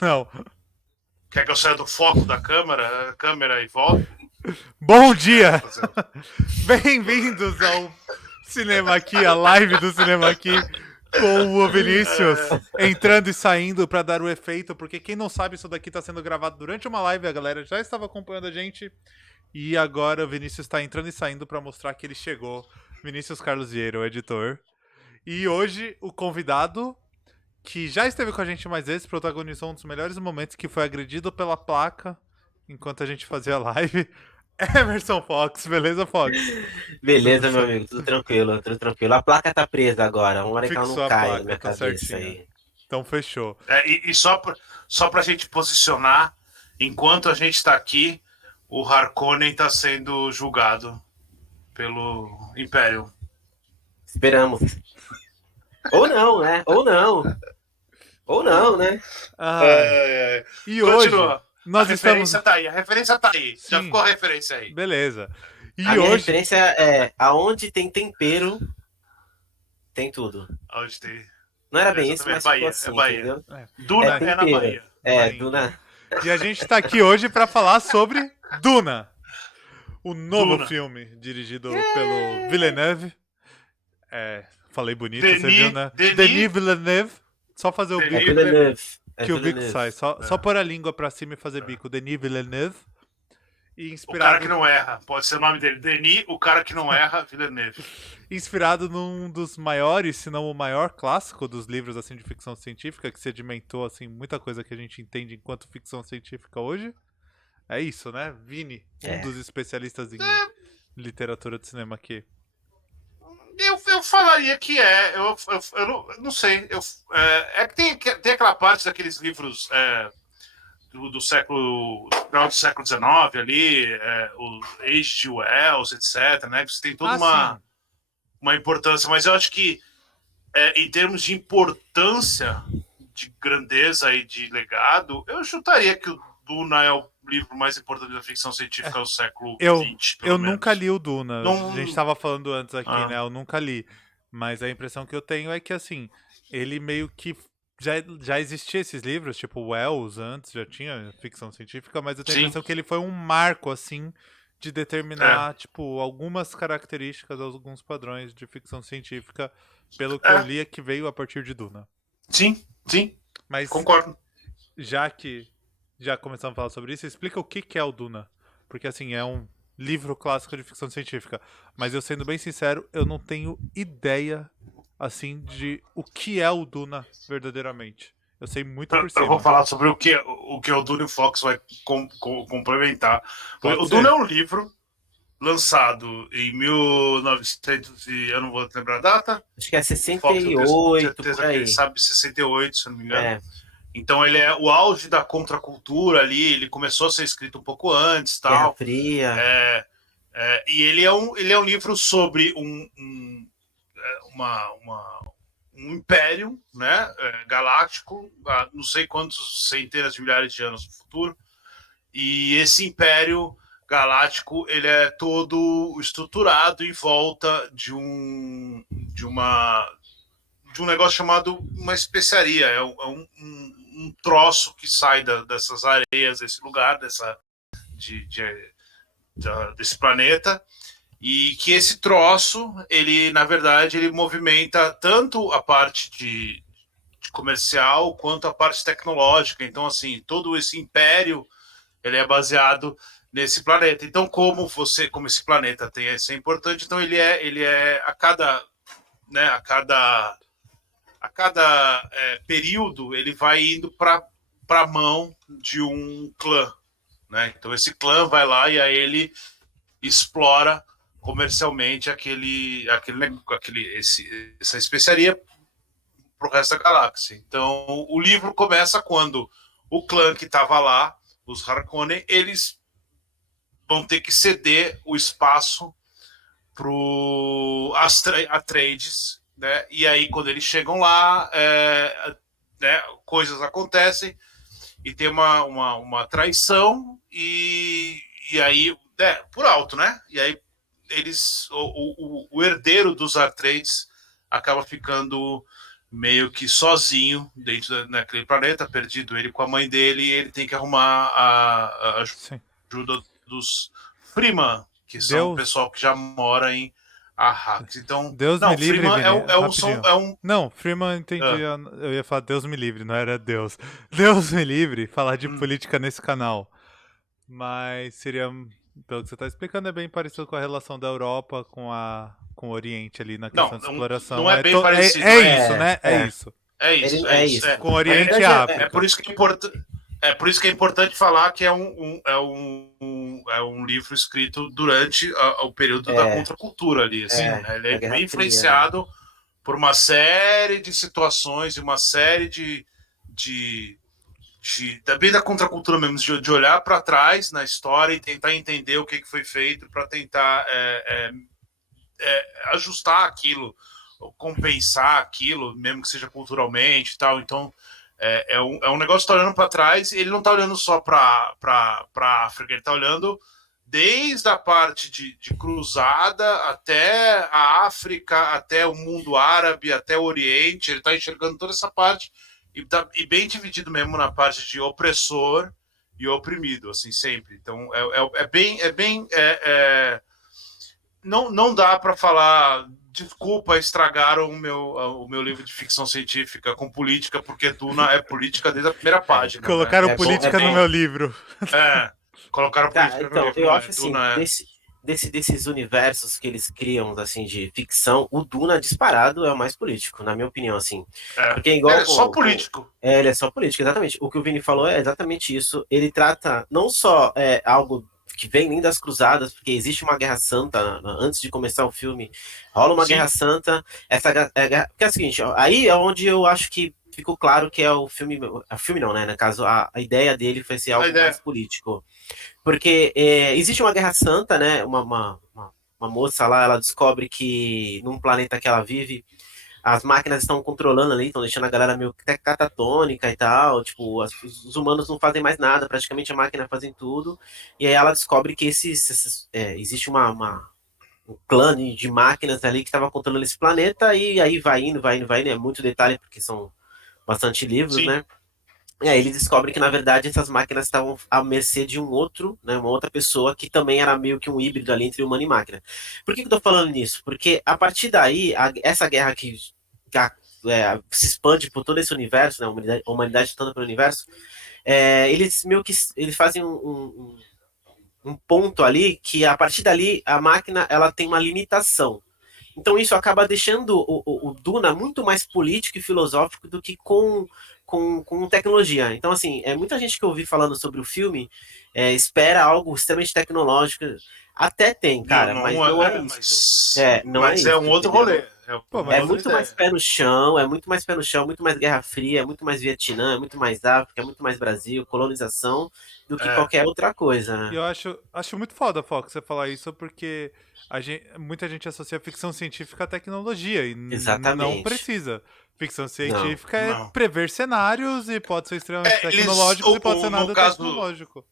Não. Quer que eu saia do foco da câmera e volte? Bom dia! Fazer... Bem-vindos ao Cinema Aqui, a live do Cinema Aqui, com o Vinícius entrando e saindo para dar o efeito, porque quem não sabe, isso daqui está sendo gravado durante uma live, a galera já estava acompanhando a gente, e agora o Vinícius está entrando e saindo para mostrar que ele chegou. Vinícius Carlos Vieira, o editor. E hoje o convidado, que já esteve com a gente mais vezes, protagonizou um dos melhores momentos, que foi agredido pela placa enquanto a gente fazia a live. Emerson Fox, beleza, Fox? Tudo Beleza, meu certo. amigo, tudo tranquilo, tudo tranquilo. A placa tá presa agora, vamos ver que ela não Fixou a caia na placa, minha tá cabeça certinha. aí. Então fechou. E só pra gente posicionar, enquanto a gente tá aqui, o Harkonnen tá sendo julgado pelo Império. Esperamos. Ou não, né? Ou não. Ou não, né? Ai. E hoje Continua. A nós estamos. referência tá aí, a referência tá aí. Já Sim, ficou a referência aí. beleza. A E minha hoje. referência é aonde tem tempero, tem tudo. Onde tem. Não era É, bem isso, exatamente, é mas ficou Bahia, é assim, Bahia. entendeu? É Duna é na tempero. Bahia. É, Na do Índia. na... E a gente tá aqui hoje para falar sobre Duna, o novo Duna. filme dirigido pelo Villeneuve. Falei bonito, você viu, Denis, né? Denis Denis, Villeneuve. Só fazer o É Denis bico Villeneuve. Villeneuve. É que o bico sai. Villeneuve. Só É, pôr a língua pra cima e fazer é. bico. Denis Villeneuve. E O cara que inspirado, não erra. Pode ser o nome dele. Denis, o cara que não erra, Villeneuve. inspirado num dos maiores, se não o maior clássico dos livros assim de ficção científica, que sedimentou assim muita coisa que a gente entende enquanto ficção científica hoje. É isso, né? Vini, um É. dos especialistas em literatura de cinema aqui. Eu falaria que é. Eu não sei. É que tem aquela parte daqueles livros do século. Final do século XIX ali, o H.G. Wells, etc., né? Você tem toda Ah, sim. uma importância, mas eu acho que em termos de importância, de grandeza e de legado, eu chutaria que o Duna é o livro mais importante da ficção científica do século Eu, XX, eu pelo nunca menos. li o Duna. A gente Não. estava falando antes aqui, né? Ah, Eu nunca li. Mas a impressão que eu tenho é que, assim, ele meio que já existia esses livros, tipo Wells antes, já tinha ficção científica, mas eu tenho a sim, impressão que ele foi um marco, assim, de é. determinar, tipo, algumas características, alguns padrões de ficção científica, pelo que eu É, li, é que veio a partir de Duna. sim, sim, Mas concordo. já que já começamos a falar sobre isso, explica o que é o Duna. Porque, assim, é um livro clássico de ficção científica. Mas eu, sendo bem sincero, eu não tenho ideia, assim, de o que é o Duna verdadeiramente. Eu sei muito por Eu vou cima. falar sobre o que o Dune Fox vai complementar. Pode O Dune ser? é um livro lançado em 1900 e eu não vou lembrar a data. Acho que é O sessenta Fox eu e tenho oito por certeza que ele aí. sabe 68, se eu não me engano. É, Então ele é o auge da contracultura ali, ele começou a ser escrito um pouco antes, Guerra tal. Fria. É, e ele é um livro sobre um império, né, galáctico, há não sei quantos centenas de milhares de anos no futuro, e esse império galáctico ele é todo estruturado em volta de um negócio chamado uma especiaria, um troço que sai dessas areias, desse lugar, desse planeta, e que esse troço, ele, na verdade, ele movimenta tanto a parte de comercial quanto a parte tecnológica. Então, assim, todo esse império, ele é baseado nesse planeta. Então, como esse planeta tem esse é importante, então ele é né, a cada período, ele vai indo para a mão de um clã. Né? Então, esse clã vai lá e aí ele explora comercialmente essa especiaria para o resto da galáxia. Então, o livro começa quando o clã que estava lá, os Harkonnen, eles vão ter que ceder o espaço para Atreides, né? E aí, quando eles chegam lá, né, coisas acontecem e tem uma traição e aí, por alto, né? E aí o herdeiro dos Atreides acaba ficando meio que sozinho dentro daquele planeta, perdido ele com a mãe dele, e ele tem que arrumar a Sim. ajuda dos Freeman, que são o Deus, pessoal que já mora em Arrakis. Então, Deus me não, livre, Freeman Vini, rapidinho. é um Não, Freeman entendi. Eu ia falar Deus me livre, não era Deus. Deus me livre falar de política nesse canal. Mas seria, pelo que você está explicando, é bem parecido com a relação da Europa com o Oriente ali na questão de exploração. não é bem parecido. É isso, né? É isso. É isso, É isso. isso. Com o Oriente e a África. É por isso que é importante. É por isso que é importante falar que é um livro escrito durante o período da contracultura ali. Assim, ele é bem influenciado por uma série de situações e uma série também da contracultura mesmo, de olhar para trás na história e tentar entender o que foi feito para tentar ajustar aquilo, compensar aquilo, mesmo que seja culturalmente e tal. Então, é um negócio que está olhando para trás, ele não está olhando só para a África, ele está olhando desde a parte de cruzada até a África, até o mundo árabe, até o Oriente, ele está enxergando toda essa parte e bem dividido mesmo na parte de opressor e oprimido, assim, sempre. Então, não dá para falar desculpa, estragaram o meu livro de ficção científica com política, porque Duna é política desde a primeira página. Colocaram política no meu livro. Colocaram política no meu livro. Eu acho assim, desses universos que eles criam, assim, de ficção, o Duna disparado é o mais político, na minha opinião, assim. Porque igual ele é só político. Ele é só político, exatamente. O que o Vini falou é exatamente isso. Ele trata não só algo que vem nem das cruzadas, porque existe uma guerra santa antes de começar o filme, rola uma guerra santa, porque é o seguinte, aí é onde eu acho que ficou claro que é o filme não, né, no caso, a ideia dele foi ser algo mais político, porque existe uma guerra santa, né, uma moça lá, ela descobre que num planeta que ela vive, as máquinas estão controlando ali, estão deixando a galera meio catatônica e tal, tipo, os humanos não fazem mais nada, praticamente a máquina fazem tudo, e aí ela descobre que existe um clã de máquinas ali que estava controlando esse planeta, e aí vai indo, é muito detalhe, porque são bastante livros, né? E aí ele descobre que, na verdade, essas máquinas estavam à mercê de uma outra pessoa que também era meio que um híbrido ali entre humano e máquina. Por que eu tô falando nisso? Porque a partir daí, essa guerra que se expande por todo esse universo, né, a humanidade toda pelo universo, eles meio que eles fazem um ponto ali que, a partir dali, a máquina ela tem uma limitação. Então isso acaba deixando o Duna muito mais político e filosófico do que com tecnologia. Então, assim, muita gente que eu ouvi falando sobre o filme espera algo extremamente tecnológico. Até tem, cara, mas não é isso. Mas é um outro rolê. É muito mais pé no chão, muito mais Guerra Fria, é muito mais Vietnã, é muito mais África, é muito mais Brasil, colonização, do que qualquer outra coisa, né? E eu acho muito foda, Fox, você falar isso, porque muita gente associa ficção científica à tecnologia, e não precisa. Ficção científica é prever cenários e pode ser extremamente tecnológico e pode ser nada tecnológico.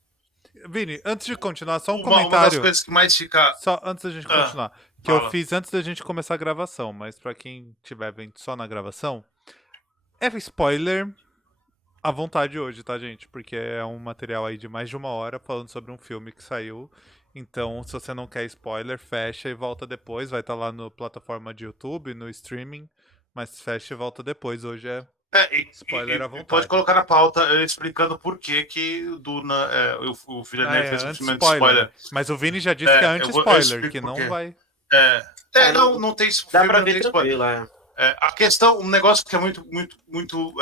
Vini, antes de continuar, só um comentário. Uma das coisas que mais fica... Só antes da gente continuar. Que eu fiz antes da gente começar a gravação, mas pra quem estiver vendo só na gravação, é spoiler à vontade hoje, tá, gente? Porque é um material aí de mais de 1 hora falando sobre um filme que saiu. Então, se você não quer spoiler, fecha e volta depois. Vai estar lá na plataforma de YouTube, no streaming. Mas fecha e volta depois. Hoje é spoiler à vontade. Pode colocar na pauta explicando por que o Duna, o Villeneuve fez um filme de spoiler. Mas o Vini já disse que é anti-spoiler, que não vai... Não tem spoiler. Dá pra ver tranquilo, a questão, um negócio que é muito, muito, muito...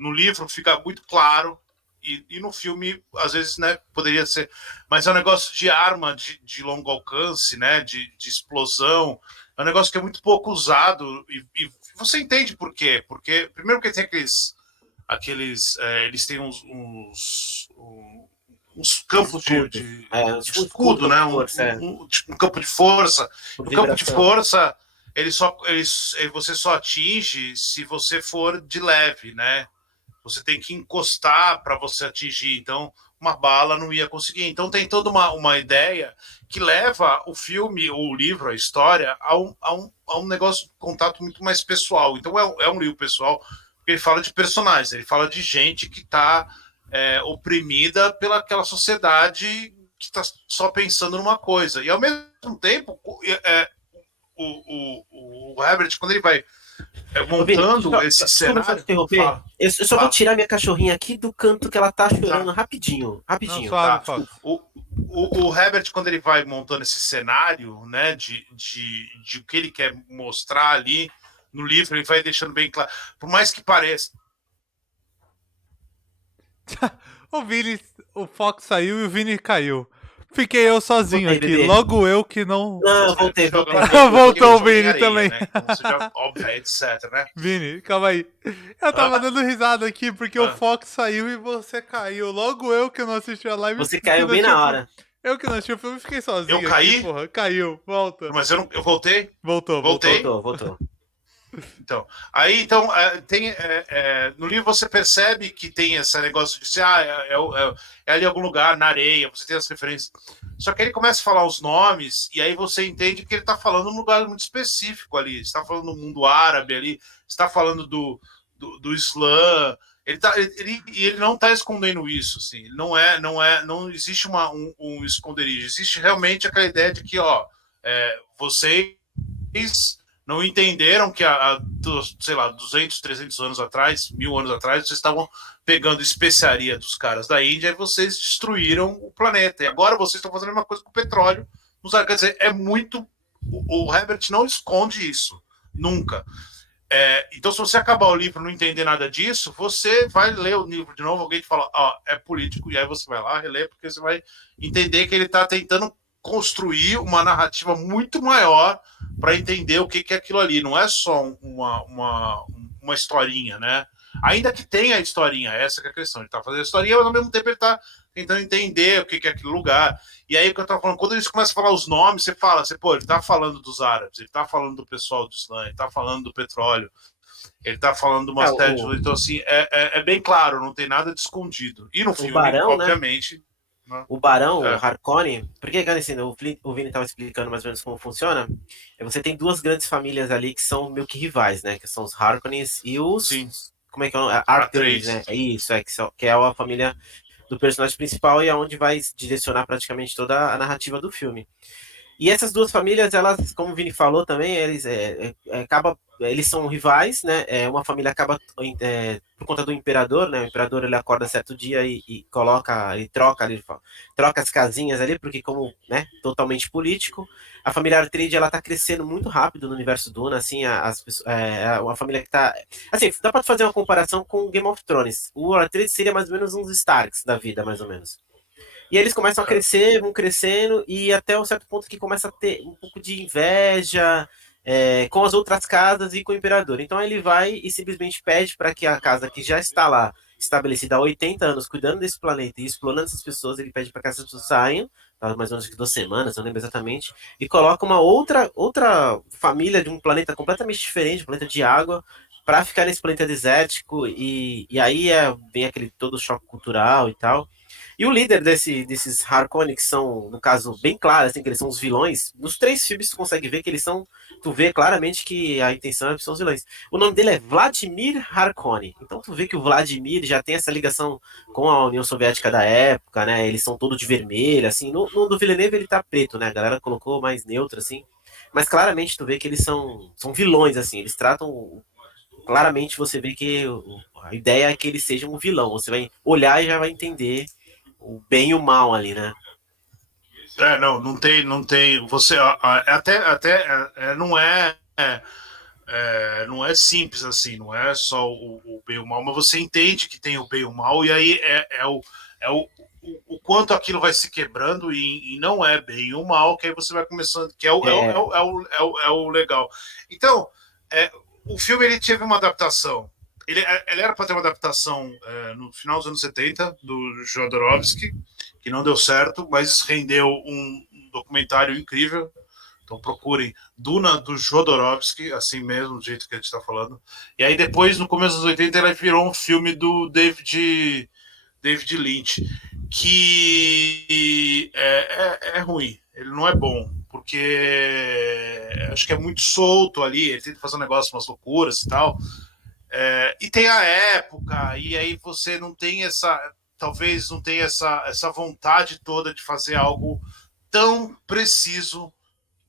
no livro fica muito claro, e no filme, às vezes, né, poderia ser... Mas é um negócio de arma de longo alcance, né, de explosão. É um negócio que é muito pouco usado, e você entende por quê? Porque, primeiro, que tem eles têm uns campos de escudo, né? Um campo de força. O campo de força, você só atinge se você for de leve, né? Você tem que encostar para você atingir. Então, uma bala não ia conseguir. Então tem toda uma ideia que leva o filme, o livro, a história, a um negócio de contato muito mais pessoal. Então é um livro pessoal, porque ele fala de personagens, ele fala de gente que está oprimida pelaquela sociedade que está só pensando numa coisa. E ao mesmo tempo, o Herbert, quando ele vai montando Vini, esse desculpa só te cenário... interromper. Fala. Eu só vou tirar minha cachorrinha aqui do canto que ela tá chorando rapidinho. Não, Rapidinho. suave, Tá. Fox. O Herbert, quando ele vai montando esse cenário, né, de o que ele quer mostrar ali no livro, ele vai deixando bem claro. Por mais que pareça. O Vini, o Fox saiu e o Vini caiu. Fiquei eu sozinho Voltei, aqui, bebê. logo eu que não... Não, eu voltei. Voltou o Vini também. Né? Então, seja óbvio, etc, né? Vini, calma aí. Eu tava dando risada aqui porque o Ah. Fox saiu e você caiu. Logo eu que não assisti a live. Você que caiu não bem assisti na o hora. Eu que não assisti o filme fiquei sozinho. Eu caí? Aqui, porra. Caiu, volta. Mas eu voltei? Voltou. Voltei. Voltou. Então, tem no livro você percebe que tem esse negócio de ser é ali em algum lugar, na areia, você tem as referências. Só que ele começa a falar os nomes e aí você entende que ele está falando num lugar muito específico ali. Está falando do mundo árabe ali, está falando do Islã. Ele não está escondendo isso, assim. Não existe um esconderijo. Existe realmente aquela ideia de que, vocês não entenderam que sei lá, 200, 300 anos atrás, 1000 anos atrás, vocês estavam pegando especiaria dos caras da Índia e vocês destruíram o planeta. E agora vocês estão fazendo a mesma coisa com o petróleo. Quer dizer, é muito... O Herbert não esconde isso. Nunca. Então, se você acabar o livro e não entender nada disso, você vai ler o livro de novo, alguém te fala, é político, e aí você vai lá reler, porque você vai entender que ele está tentando construir uma narrativa muito maior para entender o que é aquilo ali. Não é só uma historinha, né? Ainda que tenha a historinha, essa que é a questão. Ele está fazendo a historinha, mas ao mesmo tempo ele está tentando entender o que é aquele lugar. E aí, o que eu estava falando, quando eles começam a falar os nomes, ele está falando dos árabes, ele está falando do pessoal do Islã, ele está falando do petróleo, ele está falando de uma série de... Então, assim, é bem claro, não tem nada de escondido. E no filme, Barão, obviamente... Né? O Barão, o Harkonnen, porque, cara, assim, o Vini estava explicando mais ou menos como funciona. Você tem duas grandes famílias ali que são meio que rivais, né? Que são os Harkonnens e os... Sim. Como é que é o nome? Atreides, né? É isso, que é a família do personagem principal e é onde vai direcionar praticamente toda a narrativa do filme. E essas duas famílias, elas, como o Vini falou também, eles são rivais, né? Uma família acaba por conta do imperador, né? O imperador ele acorda certo dia e troca as casinhas ali, porque como, né? Totalmente político. A família Atreides ela tá crescendo muito rápido no universo Duna, assim, uma família que tá, assim, dá para fazer uma comparação com Game of Thrones. O Atreides seria mais ou menos uns Starks da vida, mais ou menos. E eles começam a crescer, vão crescendo, e até um certo ponto que começa a ter um pouco de inveja com as outras casas e com o imperador. Então ele vai e simplesmente pede para que a casa que já está lá, estabelecida há 80 anos, cuidando desse planeta e explorando essas pessoas, ele pede para que essas pessoas saiam, mais ou menos 2 semanas, não lembro exatamente, e coloca uma outra família de um planeta completamente diferente, um planeta de água, para ficar nesse planeta desértico, e aí vem aquele todo choque cultural e tal. E o líder desses Harkonnen, que são, no caso, bem claro, assim, que eles são os vilões, nos 3 filmes tu consegue ver que eles são, tu vê claramente que a intenção é que são os vilões. O nome dele é Vladimir Harkonnen. Então tu vê que o Vladimir já tem essa ligação com a União Soviética da época, né? Eles são todos de vermelho, assim. No do Villeneuve ele tá preto, né? A galera colocou mais neutro, assim. Mas claramente tu vê que eles são vilões, assim. Eles tratam... Claramente você vê que a ideia é que ele seja um vilão. Você vai olhar e já vai entender o bem e o mal ali, né? Não tem. Você não é simples assim, não é só o bem e o mal, mas você entende que tem o bem e o mal, e aí o quanto aquilo vai se quebrando e não é bem e o mal, que aí você vai começando, que é o legal. Então, o filme ele teve uma adaptação. Ele era para ter uma adaptação no final dos anos 70, do Jodorowsky, que não deu certo, mas rendeu um documentário incrível. Então procurem Duna, do Jodorowsky, assim mesmo, do jeito que a gente está falando. E aí depois, no começo dos 80, ele virou um filme do David Lynch. que é ruim. Ele não é bom, porque acho que é muito solto ali. Ele tenta fazer um negócio, umas loucuras e tal. E tem a época, e aí você não tem talvez não tenha essa vontade toda de fazer algo tão preciso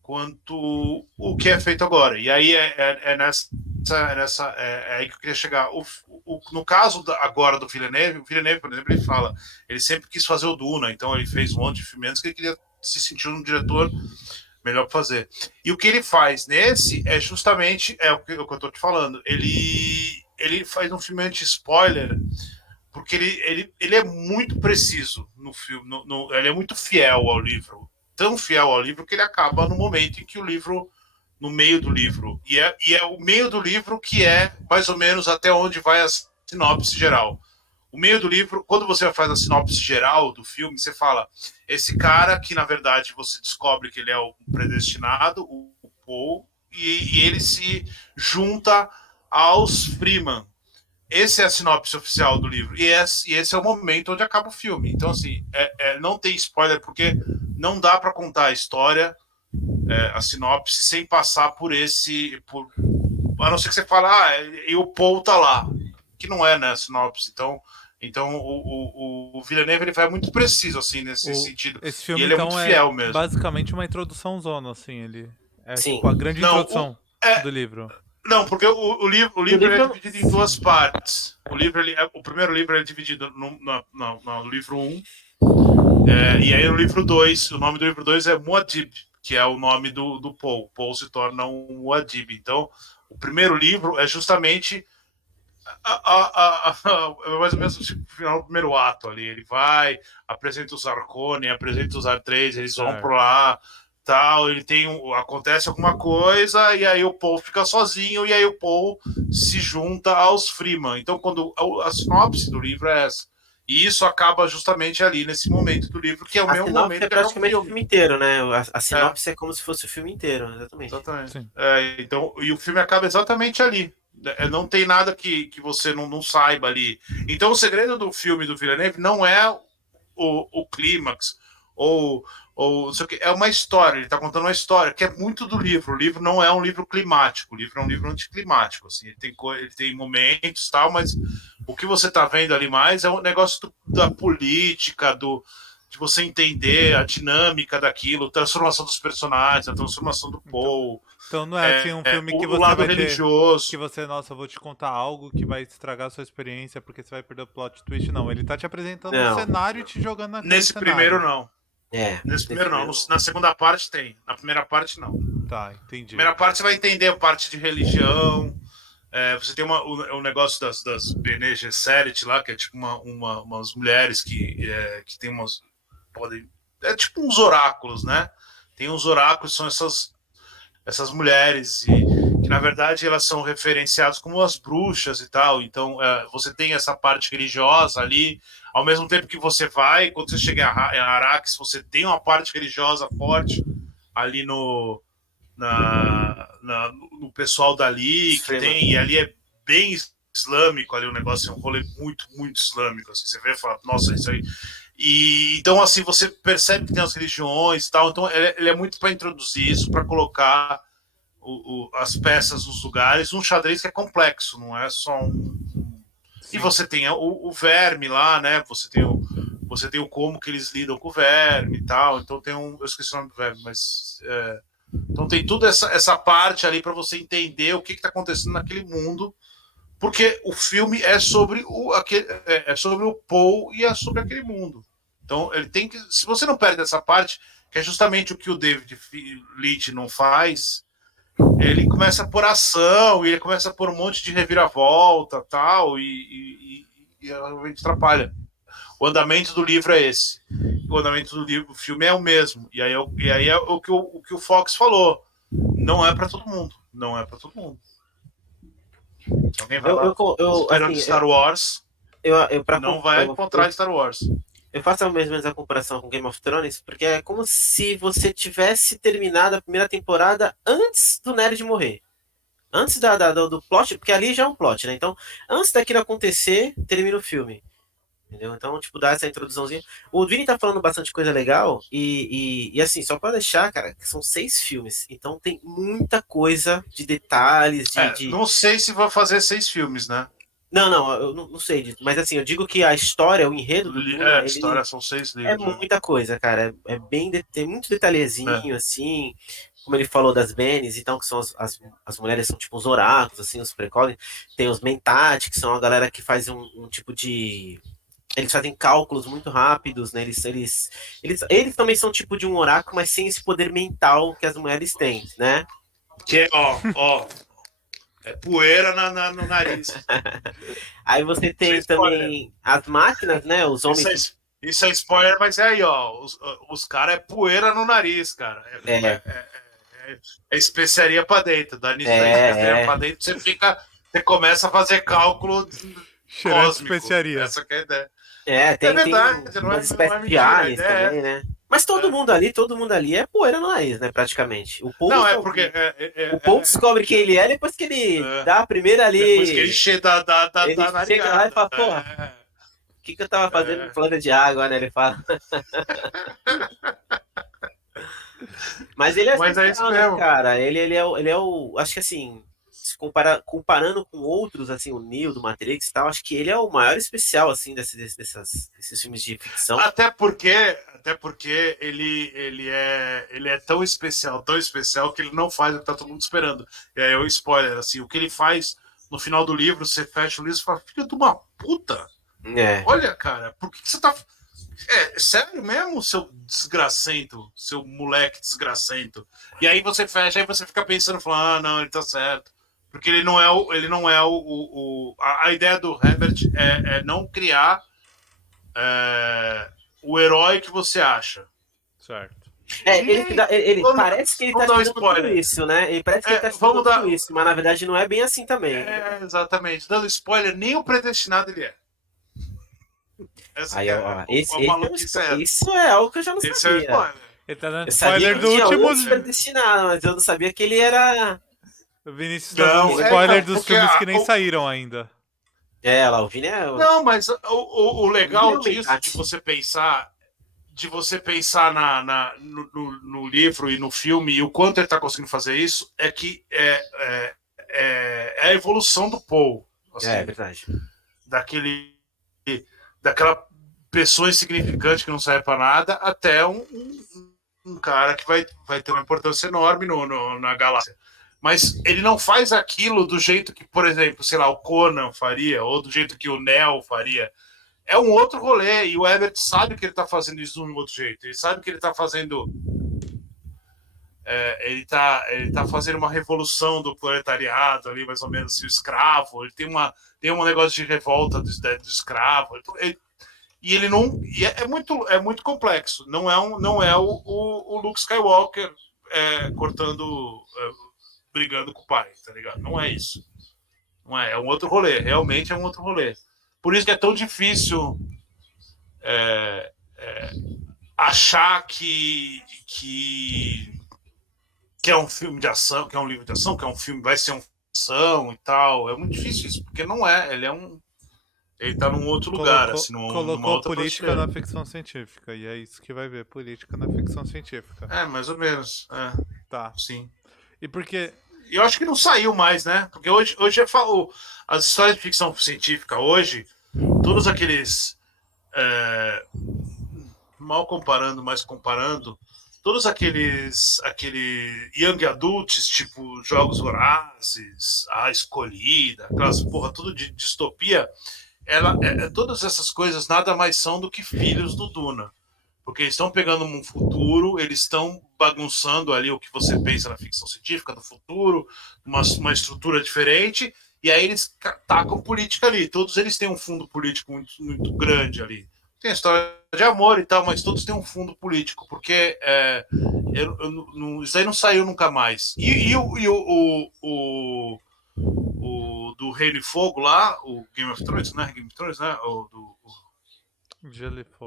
quanto o que é feito agora. E aí é aí que eu queria chegar. No caso agora do Villeneuve, o Villeneuve, por exemplo, ele fala, ele sempre quis fazer o Duna, então ele fez um monte de filmes que ele queria se sentir um diretor melhor para fazer. E o que ele faz nesse é justamente o que eu estou te falando. Ele faz um filme anti-spoiler porque ele é muito preciso no filme, ele é muito fiel ao livro, tão fiel ao livro que ele acaba no momento em que o livro, no meio do livro, e é o meio do livro que é mais ou menos até onde vai a sinopse geral. O meio do livro, quando você faz a sinopse geral do filme, você fala, esse cara que na verdade você descobre que ele é o predestinado, o Paul, e ele se junta aos Freeman. Essa é a sinopse oficial do livro. E esse é o momento onde acaba o filme. Então, assim, não tem spoiler, porque não dá para contar a história, a sinopse, sem passar por a não ser que você fale, e o Paul tá lá. Que não é, né, a sinopse. Então o Villeneuve ele vai muito preciso, assim, nesse sentido. Esse filme, e ele então, é muito fiel mesmo. Basicamente uma introdução zona, assim. Ele é Sim. tipo a grande introdução do livro. Não, porque o livro é dividido em duas partes. O primeiro livro é dividido no livro 1. E aí no livro 2, o nome do livro 2 é Muad'Dib, que é o nome do Paul. Paul se torna um Muad'Dib. Então, o primeiro livro é justamente mais ou menos o final do primeiro ato ali. Ele vai, apresenta os Harkonnen, apresenta os R3, eles vão por lá, tal, acontece alguma coisa e aí o Paul fica sozinho e aí o Paul se junta aos Freeman. Então, quando a sinopse do livro é essa. E isso acaba justamente ali nesse momento do livro, que é o mesmo momento que é praticamente o filme inteiro, né? A sinopse é como se fosse o filme inteiro, exatamente. Então, e o filme acaba exatamente ali. Não tem nada que você não saiba ali. Então, o segredo do filme do Villeneuve não é o clímax ou não sei o que, é uma história. Ele está contando uma história que é muito do livro. O livro não é um livro climático. O livro é um livro anticlimático. Assim, ele tem momentos e tal, mas o que você está vendo ali mais é um negócio da política, de você entender a dinâmica daquilo, a transformação dos personagens, a transformação do Paul. Então não é assim um filme que você vai religioso. Que você, nossa, eu vou te contar algo que vai estragar a sua experiência porque você vai perder o plot twist. Não, ele tá te apresentando um cenário e te jogando naquele Nesse cenário. primeiro, não. Nesse primeiro não. Na segunda parte tem. Na primeira parte, não. Tá, entendi. Na primeira parte você vai entender a parte de religião. Você tem o negócio das Bene Gesserit lá, que é tipo umas mulheres que tem umas... É tipo uns oráculos, né? Tem uns oráculos, são essas mulheres, e que na verdade elas são referenciadas como as bruxas e tal. Então você tem essa parte religiosa ali, ao mesmo tempo que você vai, quando você chega em Arrakis, você tem uma parte religiosa forte ali no pessoal dali, que tem, e ali é bem islâmico ali, o negócio é um rolê muito, muito islâmico, assim, você vê e fala, nossa, isso aí. E então, assim, você percebe que tem as religiões e tal, então ele é muito para introduzir isso, para colocar as peças nos lugares, um xadrez que é complexo, não é só E você tem o verme lá, né? Você tem o como que eles lidam com o verme e tal, então tem eu esqueci o nome do verme, mas... Então tem toda essa parte ali para você entender o que está acontecendo naquele mundo, porque o filme é sobre sobre o Paul e é sobre aquele mundo. Então ele tem que, se você não perde essa parte, que é justamente o que o David Leitch não faz, ele começa a pôr ação, e ele começa a pôr um monte de reviravolta tal, e realmente atrapalha. O andamento do livro é esse. O andamento do filme é o mesmo. E aí é o que o Fox falou. Não é para todo mundo. Não é para todo mundo. Se alguém vai esperando Star Wars, não vai encontrar Star Wars. Eu faço mais ou menos a comparação com Game of Thrones, porque é como se você tivesse terminado a primeira temporada antes do Nerd morrer. Antes do plot, porque ali já é um plot, né? Então, antes daquilo acontecer, termina o filme. Entendeu? Então, tipo, dá essa introduçãozinha. O Vini tá falando bastante coisa legal, e assim, só pra deixar, cara, que são 6 filmes, então tem muita coisa de detalhes, Não sei se vai fazer 6 filmes, né? Não, não, eu não sei disso, mas assim, eu digo que a história, o enredo do Duna, A história são 6 é livros. Né? muita coisa, cara, tem muito É. detalhezinho, assim, como ele falou das Bennies, então, que são as mulheres, são tipo os oráculos, assim, os precoces, tem os Mentat, que são a galera que faz um tipo de... Eles fazem cálculos muito rápidos, né? Eles também são tipo de um oráculo, mas sem esse poder mental que as mulheres têm, né? Que é, ó, é poeira no nariz. Aí você Sem tem spoiler. também as máquinas, né? Os Isso é, homens. isso é spoiler, mas é aí, ó. Os caras é poeira no nariz, cara. É, É especiaria pra dentro. Dá nisso da especiaria é. pra dentro, você começa a fazer cálculo Cheirando de cósmico. especiaria. Essa que é a ideia. Tem Verdade, umas não é espécies de mentira. A aliens ideia também, né? Mas todo mundo ali é poeira no nariz, né? Praticamente. Não, é porque. O Paul descobre quem ele é depois que ele dá a primeira Depois que ele ali. chega Ele da chega lá e narigada. fala, porra, o que eu tava fazendo no plano de água, né? Ele fala. Mas ele é Mas é isso especial, né, mesmo. cara? Ele é o. Acho que assim, se comparando com outros, assim, o Neo do Matrix e tal, acho que ele é o maior especial, assim, desses filmes de ficção. Até porque ele é tão especial que ele não faz o que tá todo mundo esperando. E aí é o spoiler, assim, o que ele faz no final do livro, você fecha o livro e fala, filho de uma puta! É. Olha, cara, por que você tá. É sério mesmo, seu desgracento, seu moleque desgracento. E aí você fecha, aí você fica pensando, falando, não, ele tá certo. Porque a ideia do Herbert é não criar o herói que você acha. Certo. Ele parece que ele tá Vamos dar um te dando tudo spoiler. isso, né? Ele parece que ele tá te Vamos dando dar. tudo isso, mas na verdade não é bem assim também. Exatamente. Dando spoiler, nem o predestinado ele é. Essa Aí, que é ó, a maluquice. isso é algo que eu já não Esse é o sabia. spoiler. Ele tá dando Eu sabia spoiler que do tinha último. outros predestinados, mas eu não sabia que ele era. O Vinícius tá dando Não, spoiler dos porque filmes que nem saíram ainda. Lá, o Vini é. Não, mas o legal Vini é disso, de você pensar no livro e no filme e o quanto ele está conseguindo fazer isso, é que é a evolução do Paul. Assim, É verdade. Daquela pessoa insignificante que não serve para nada até um cara que vai ter uma importância enorme na galáxia. Mas ele não faz aquilo do jeito que, por exemplo, sei lá, o Conan faria, ou do jeito que o Neo faria. É um outro rolê, e o Herbert sabe que ele está fazendo isso de um outro jeito. Ele sabe que ele está fazendo. Ele tá fazendo uma revolução do proletariado ali, mais ou menos, assim, o escravo. Ele tem um negócio de revolta do escravo. E ele não. E é muito complexo. Não é o Luke Skywalker cortando. Brigando com o pai, tá ligado? Não é isso. Não é um outro rolê. Realmente é um outro rolê. Por isso que é tão difícil achar que é um filme de ação, que é um livro de ação, que é um filme, vai ser uma ação e tal. É muito difícil isso, porque não é. Ele tá num outro lugar, assim, numa colocou outra política prateleira. na ficção científica, e é isso que vai ver, política na ficção científica. Mais ou menos. Tá. Sim. E porque... Eu acho que não saiu mais, né? Porque hoje as histórias de ficção científica hoje, todos aqueles mal comparando, mas comparando, todos aqueles young adults, tipo Jogos Vorazes, A Escolhida, aquelas porra tudo de distopia, todas essas coisas nada mais são do que filhos do Duna. Porque eles estão pegando um futuro, eles estão bagunçando ali o que você pensa na ficção científica do futuro, uma estrutura diferente, e aí eles tacam política ali. Todos eles têm um fundo político muito, muito grande ali. Tem a história de amor e tal, mas todos têm um fundo político, porque isso aí não saiu nunca mais. E o do Reino e Fogo lá, o Game of Thrones, né? O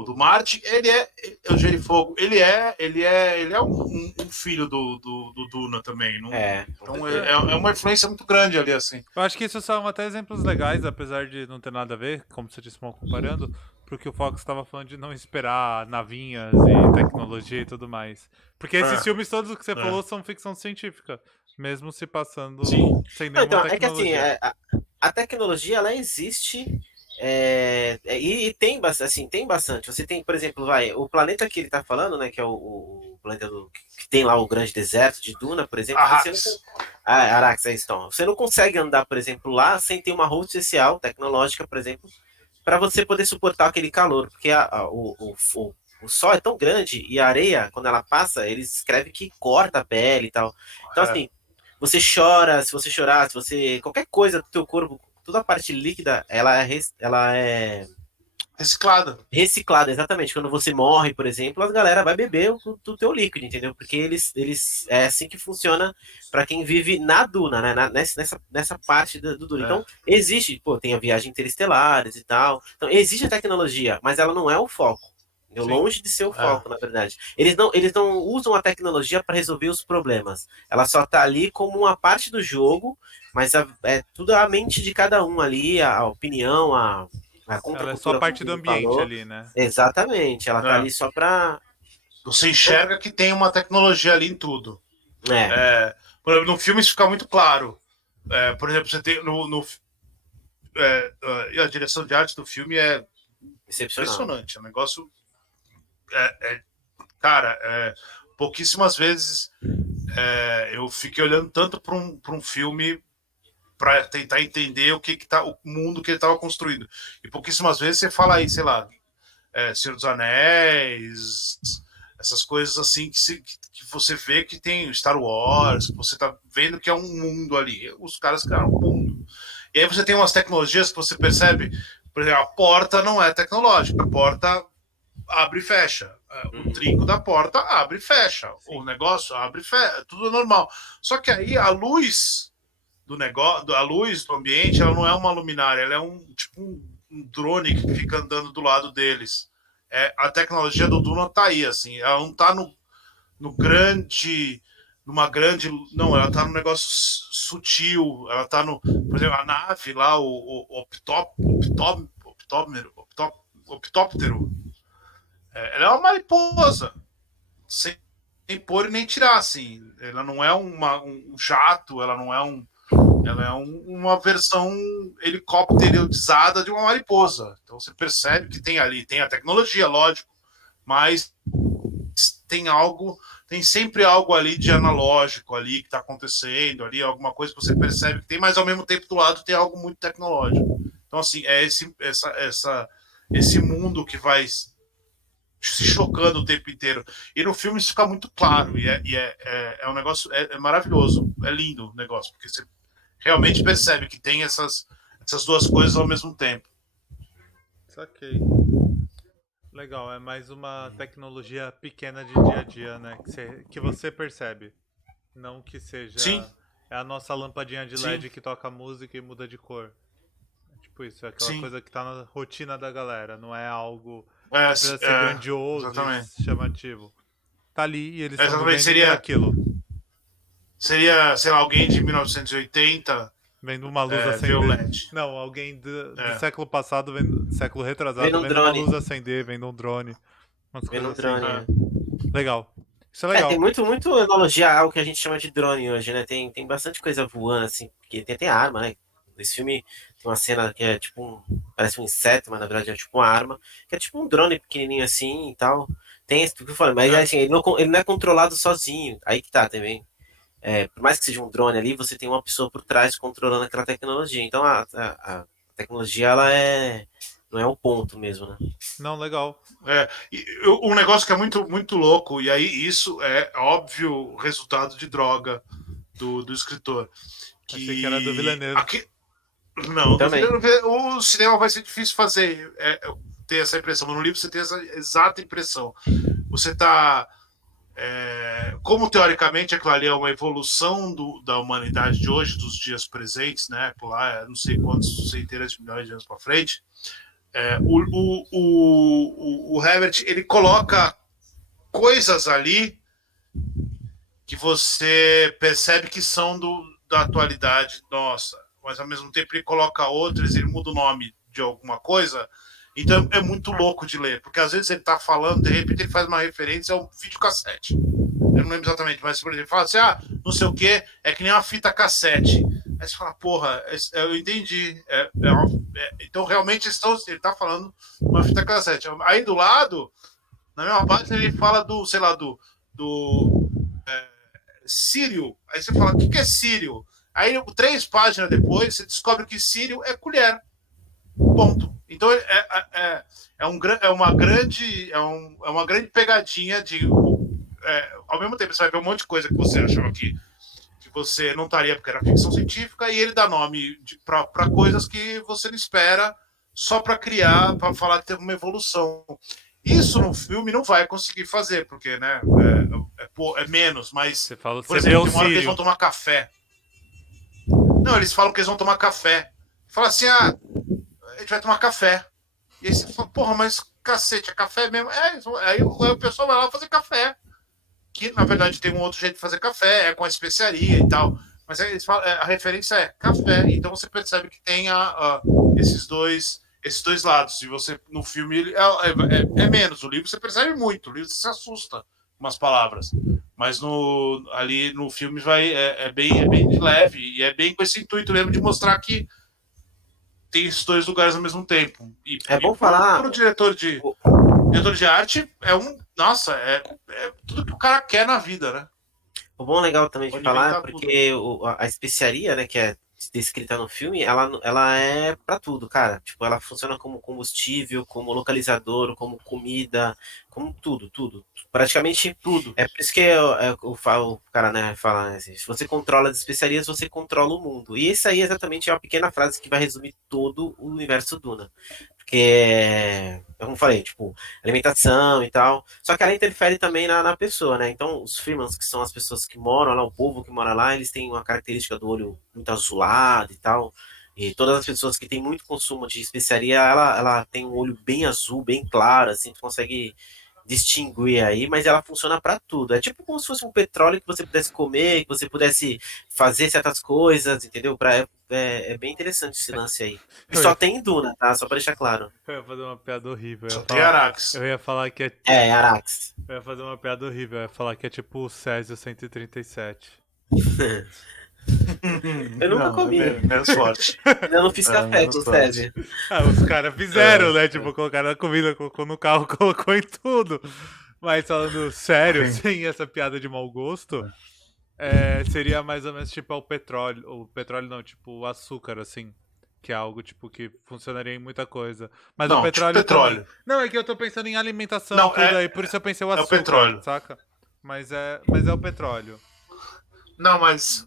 do Marte, ele é o Gelo e Fogo. Ele é um filho do Duna também. Não, então é uma influência muito grande ali, assim. Eu acho que isso são até exemplos legais, apesar de não ter nada a ver, como você disse, mal comparando, pro que o Fox estava falando de não esperar navinhas e tecnologia e tudo mais. Porque esses É, filmes todos que você é. falou são ficção científica, mesmo se passando Sim. sem Não, nenhuma então, é que assim, tecnologia. a tecnologia, ela existe, e tem, assim, tem bastante. Você tem, por exemplo, o planeta que ele tá falando, né, que é o planeta que tem lá o grande deserto de Duna, por exemplo, você não... Arrax. Arax, é isso, então. Você não consegue andar, por exemplo, lá sem ter uma roupa especial, tecnológica, por exemplo, para você poder suportar aquele calor, porque o sol é tão grande e a areia, quando ela passa, ele escreve que corta a pele e tal. Então, É. assim, você chora, se você chorar, se você. Qualquer coisa do teu corpo, toda a parte líquida, ela é Reciclada. reciclada, exatamente. Quando você morre, por exemplo, as galera vai beber do teu líquido, entendeu? Porque eles é assim que funciona para quem vive na duna, né? Nessa parte do duna. É. Então, existe, pô, tem a viagem interestelares e tal. Então, existe a tecnologia, mas ela não é o foco. Entendeu? Sim. Longe de ser o É. foco, na verdade. Eles não usam a tecnologia para resolver os problemas. Ela só tá ali como uma parte do jogo, mas é tudo a mente de cada um ali, a opinião, a Ela é só contracultura, como o parte do Vini ambiente falou. ali, né? Exatamente, ela tá É. ali só pra. Você enxerga que tem uma tecnologia ali em tudo. É, Por exemplo, no filme isso fica muito claro. Por exemplo, você tem e a direção de arte do filme é excepcional. impressionante. É um negócio. Cara, pouquíssimas vezes eu fiquei olhando tanto para um filme para tentar entender o mundo que ele estava construindo. E pouquíssimas vezes você fala aí, sei lá, Senhor dos Anéis, essas coisas assim que você vê que tem Star Wars, que você tá vendo que é um mundo ali. Os caras criaram um mundo. E aí você tem umas tecnologias que você percebe, por exemplo, a porta não é tecnológica, a porta abre e fecha. O trinco da porta abre e fecha. Sim. O negócio abre e fecha. Tudo normal. Só que aí a luz do negócio, a luz do ambiente, ela não é uma luminária, ela é um drone que fica andando do lado deles. A tecnologia do Duna tá aí, assim, ela não tá no grande, numa grande, não, ela tá no negócio sutil, ela tá no, por exemplo, a nave lá, o optóptero, ela é uma mariposa, sem pôr e nem tirar, assim, ela não é um jato, ela não é uma versão helicopterizada de uma mariposa. Então você percebe que tem ali, tem a tecnologia, lógico, mas tem sempre algo ali de analógico ali que está acontecendo ali, alguma coisa que você percebe que tem, mas ao mesmo tempo do lado tem algo muito tecnológico. Então assim, esse mundo que vai se chocando o tempo inteiro. E no filme isso fica muito claro, e é um negócio, maravilhoso, é lindo o negócio, porque você realmente percebe que tem essas duas coisas ao mesmo tempo. Saquei. Legal, é mais uma tecnologia pequena de dia a dia, né? Que você percebe. Não que seja. Sim, É a nossa lampadinha de sim, LED que toca música e muda de cor. É tipo isso, é aquela sim. coisa que tá na rotina da galera. Não é algo É, que precisa ser grandioso exatamente. e chamativo. Tá ali e eles estão Exatamente, vivendo aquilo. sei lá, alguém de 1980 Vendo uma luz ver o acender. LED. Não, alguém do É. século passado, século retrasado, Vendo um vendo uma drone. luz acender, vendo um drone. Umas Vendo coisas um assim. drone. É. Legal. Isso é Tem legal. muito analogia ao que a gente chama de drone hoje, né? Tem bastante coisa voando, assim, porque tem arma, né? Nesse filme tem uma cena que é tipo parece um inseto, mas na verdade é tipo uma arma, que é tipo um drone pequenininho assim e tal. Tem esse que eu falei, mas assim, ele não é controlado sozinho. Aí que tá também. Por mais que seja um drone ali, você tem uma pessoa por trás controlando aquela tecnologia. Então a tecnologia, ela não é o ponto mesmo, né? Não, legal. Um negócio que é muito, muito louco, e aí isso é óbvio resultado de droga do escritor. Achei que era do Que Villeneuve. não, Também. o cinema vai ser difícil fazer ter essa impressão. No livro você tem essa exata impressão. Você tá. Como teoricamente aquilo ali é uma evolução da humanidade de hoje, dos dias presentes, né? Por lá, não sei quantos centenas de milhões de anos para frente. O Herbert ele coloca coisas ali que você percebe que são da atualidade nossa, mas ao mesmo tempo ele coloca outras, ele muda o nome de alguma coisa Então é muito louco de ler, porque às vezes ele tá falando, de repente ele faz uma referência a um videocassete. Eu não lembro exatamente, mas por exemplo, ele fala assim, não sei o que, é que nem uma fita cassete. Aí você fala, porra, eu entendi. Então realmente ele tá falando uma fita cassete. Aí do lado, na mesma página, ele fala do, sei lá, do Sírio. Aí você fala, o que é Sírio? Aí 3 páginas depois, você descobre que Sírio é colher. Ponto. Então é uma grande pegadinha de. Ao mesmo tempo, você vai ver um monte de coisa que você achava que você não estaria porque era ficção científica, e ele dá nome para coisas que você não espera só para criar, para falar que teve uma evolução. Isso no filme não vai conseguir fazer, porque né, é menos, mas, Você fala, por você exemplo, vê o tem uma hora que eles vão Sírio. tomar café. Não, eles falam que eles vão tomar café. Fala assim, a gente vai tomar café. E aí você fala, porra, mas cacete, é café mesmo? Aí o pessoal vai lá fazer café. Que na verdade tem um outro jeito de fazer café, é com a especiaria e tal. Mas aí eles falam, a referência é café. Então você percebe que tem esses dois lados. E você, no filme, é menos. O livro você percebe muito. O livro você se assusta com umas palavras. Mas ali no filme é bem de leve. E é bem com esse intuito mesmo de mostrar que tem esses 2 lugares ao mesmo tempo. É bom falar. Para o diretor de arte, nossa, é tudo que o cara quer na vida, né? O bom legal também de Pode falar é inventar porque a especiaria, né, que é descrita no filme, ela é pra tudo, cara. Tipo, ela funciona como combustível, como localizador, como comida, como tudo, tudo. Praticamente tudo. é por isso que o cara, né, fala, né, assim, se você controla as especiarias, você controla o mundo. E isso aí exatamente é uma pequena frase que vai resumir todo o universo Duna. Porque, como eu falei, tipo, alimentação e tal. Só que ela interfere também na pessoa, né? Então, os Freemans, que são as pessoas que moram lá, o povo que mora lá, eles têm uma característica do olho muito azulado e tal. E todas as pessoas que têm muito consumo de especiaria, ela tem um olho bem azul, bem claro, assim, tu consegue distinguir aí, mas ela funciona para tudo. É tipo como se fosse um petróleo que você pudesse comer, que você pudesse fazer certas coisas, entendeu? É bem interessante esse lance aí. E só tem em Duna, tá? Só para deixar claro. Eu ia fazer uma piada horrível. Só tem Arax. Eu ia falar que Arax. Eu ia fazer uma piada horrível. Eu ia falar que é tipo o Césio 137. Eu nunca comi. Menos forte. Eu não fiz café com o César. Os caras fizeram, né? Tipo, colocaram na comida, colocou no carro, colocou em tudo. Mas falando sério, sem essa piada de mau gosto, seria mais ou menos tipo o petróleo. O petróleo não, tipo o açúcar, assim. Que é algo, tipo, que funcionaria em muita coisa. Mas não, o petróleo, tipo petróleo. também. Não, é que eu tô pensando em alimentação não, tudo aí, por isso eu pensei o açúcar, o petróleo. saca? Mas é o petróleo. Não, mas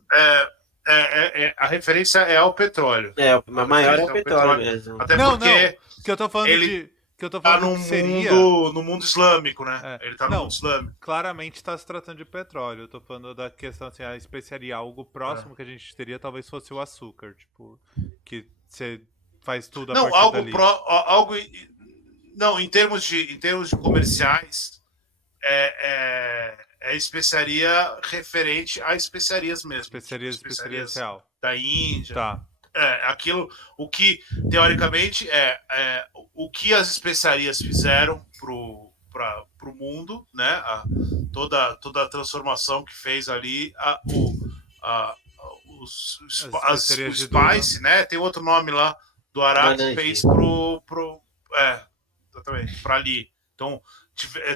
a referência é ao petróleo. A maior é o petróleo mesmo. Até porque que eu tô falando ele que eu tô falando tá seria... no mundo islâmico, né? Ele tá no mundo islâmico. Claramente tá se tratando de petróleo. Eu tô falando da questão assim, a especiaria, algo próximo que a gente teria talvez fosse o açúcar, tipo, que você faz tudo a partir dali. Não, em termos de comerciais, é especiaria referente a especiarias mesmo. Especiarias real. Da Índia. Tá. Aquilo, o que, teoricamente, o que as especiarias fizeram pro mundo, né? Toda a transformação que fez ali os Spice, né? Tem outro nome lá do Arax, fez exatamente, para ali. Então,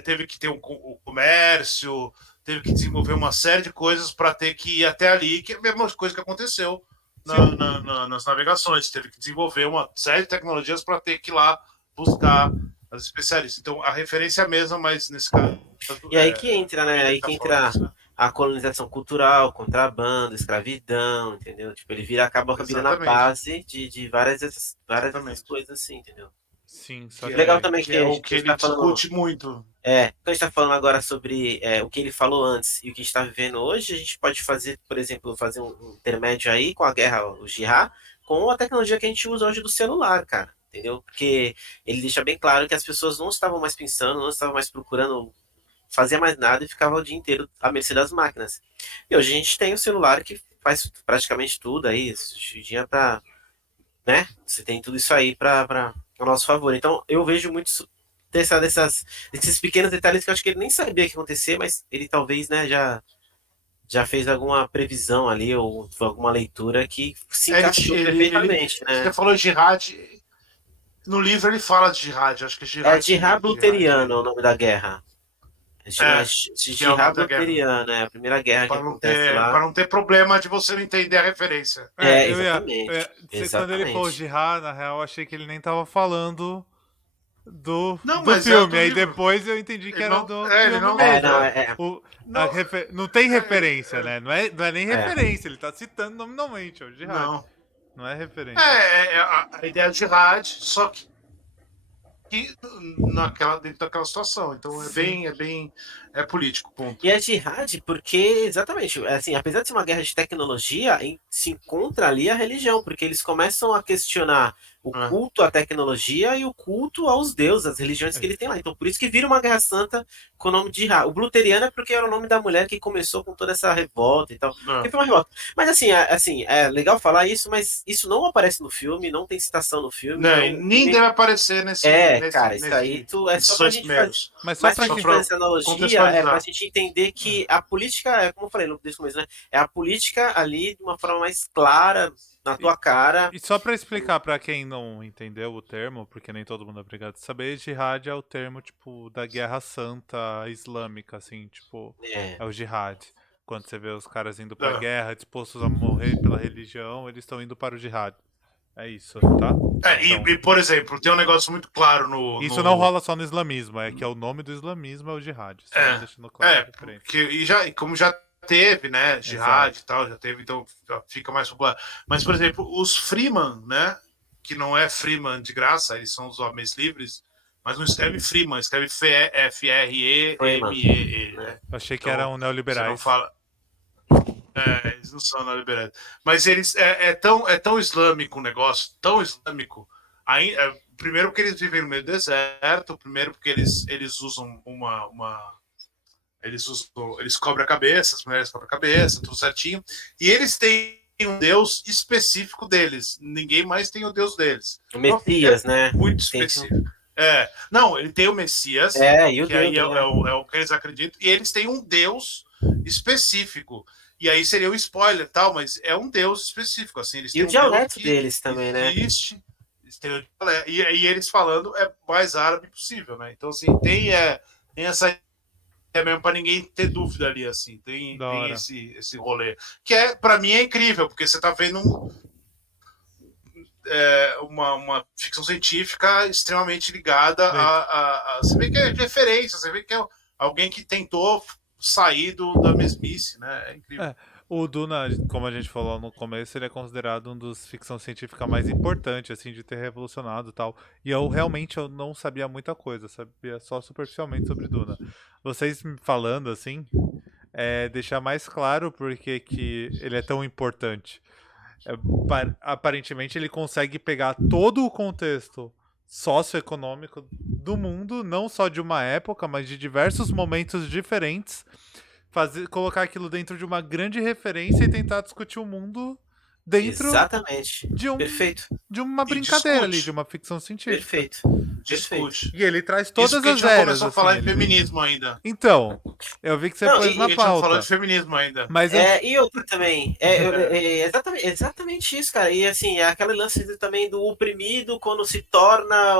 teve que ter o comércio, teve que desenvolver uma série de coisas para ter que ir até ali, que é a mesma coisa que aconteceu nas navegações. Teve que desenvolver uma série de tecnologias para ter que ir lá buscar as especialistas. Então, a referência é a mesma, mas nesse caso... E aí que entra, né? Aí que entra a colonização cultural, contrabando, escravidão, entendeu? Tipo, ele acaba virando a base de várias dessas coisas assim, entendeu? Sim, só que legal também que é o que ele discute muito. Quando a gente tá falando agora sobre o que ele falou antes e o que a gente tá vivendo hoje, a gente pode fazer, por exemplo, fazer um intermédio aí com a guerra, o jihad, com a tecnologia que a gente usa hoje do celular, cara, entendeu? Porque ele deixa bem claro que as pessoas não estavam mais pensando, não estavam mais procurando fazer mais nada e ficavam o dia inteiro à mercê das máquinas. E hoje a gente tem o celular que faz praticamente tudo aí, hoje em dia né? Você tem tudo isso aí pra a nosso favor. Então, eu vejo muito desses pequenos detalhes que eu acho que ele nem sabia que ia acontecer, mas ele talvez, né, já fez alguma previsão ali, ou alguma leitura que se encaixou perfeitamente, né? Você falou jihad. No livro ele fala de jihad, acho que é É jihad. Jihad Luteriano o nome da guerra. que é o Jihad nome da guerra. Luteriano, é a primeira guerra que acontece lá. Para não ter problema de você não entender a referência. Exatamente. Quando ele falou jihad, na real, eu achei que ele nem tava falando do mas filme. do Aí livro. depois eu entendi que Ele era não- do ele filme não- mesmo. Não. Não tem referência, né? Não é nem referência, ele tá citando nominalmente, é o jihad. Não é referência. A ideia de jihad, só que dentro daquela situação. Então é político, ponto. E é jihad porque, exatamente, assim, apesar de ser uma guerra de tecnologia, se encontra ali a religião, porque eles começam a questionar o culto à tecnologia e o culto aos deuses, as religiões que ele tem lá. Então, por isso que vira uma guerra santa com o nome de jihad. O Bluteriano é porque era o nome da mulher que começou com toda essa revolta e tal. Porque foi uma revolta. Mas, assim, é legal falar isso, mas isso não aparece no filme, não tem citação no filme. Não, nem deve aparecer nesse. Cara, isso aí é só pra gente fazer. Mas só pra gente fazer essa analogia, é pra gente entender que a política, como eu falei desde o começo, né? É a política ali de uma forma mais clara, na tua cara. E só pra explicar pra quem não entendeu o termo, porque nem todo mundo é obrigado a saber, jihad é o termo, tipo, da guerra santa islâmica, assim, tipo, é o jihad. Quando você vê os caras indo pra guerra, dispostos a morrer pela religião, eles estão indo para o jihad. É isso, tá? Então, e, por exemplo, tem um negócio muito claro no... Isso não rola só no islamismo, é que o nome do islamismo é o jihad. Deixando claro e como já teve, né, jihad e tal, já teve, então fica mais popular. Mas, por exemplo, os Freeman, né, que não é Freeman de graça, eles são os homens livres, mas não escreve Freeman, escreve F-R-E-M-E. Né? Achei que eram neoliberais. Você não fala... eles não são neoliberais. Mas eles é tão islâmico o negócio, tão islâmico. Primeiro porque eles vivem no meio do deserto, primeiro porque eles usam eles cobrem a cabeça, as mulheres cobrem a cabeça, tudo certinho. E eles têm um deus específico deles. Ninguém mais tem o deus deles. O Messias, né? Muito específico. Não, ele tem o Messias, e o que aí é o que eles acreditam, e eles têm um deus específico. E aí seria o spoiler tal, mas é um deus específico. Assim, eles têm o dialeto deles também, existe, né? E eles falando é mais árabe possível, né? Então, assim, tem essa mesmo para ninguém ter dúvida ali, assim. Tem esse rolê. Que pra mim é incrível, porque você tá vendo uma ficção científica extremamente ligada a. Você vê que é referência, você vê que é alguém que tentou sair da mesmice, né? É incrível. O Duna, como a gente falou no começo, ele é considerado um dos ficção científica mais importantes, assim, de ter revolucionado e tal. E eu realmente não sabia muita coisa, sabia só superficialmente sobre Duna. Vocês me falando, assim, deixar mais claro porque que ele é tão importante. Aparentemente ele consegue pegar todo o contexto socioeconômico do mundo, não só de uma época, mas de diversos momentos diferentes, colocar aquilo dentro de uma grande referência e tentar discutir o mundo dentro de uma brincadeira ali, de uma ficção científica. Discute. E ele traz todas as eras. Começou a falar em feminismo ainda. Então, eu vi que você pôs na pauta. Não falou de feminismo ainda. Mas e outra também. Exatamente isso, cara. E assim, é aquele lance também do oprimido quando se torna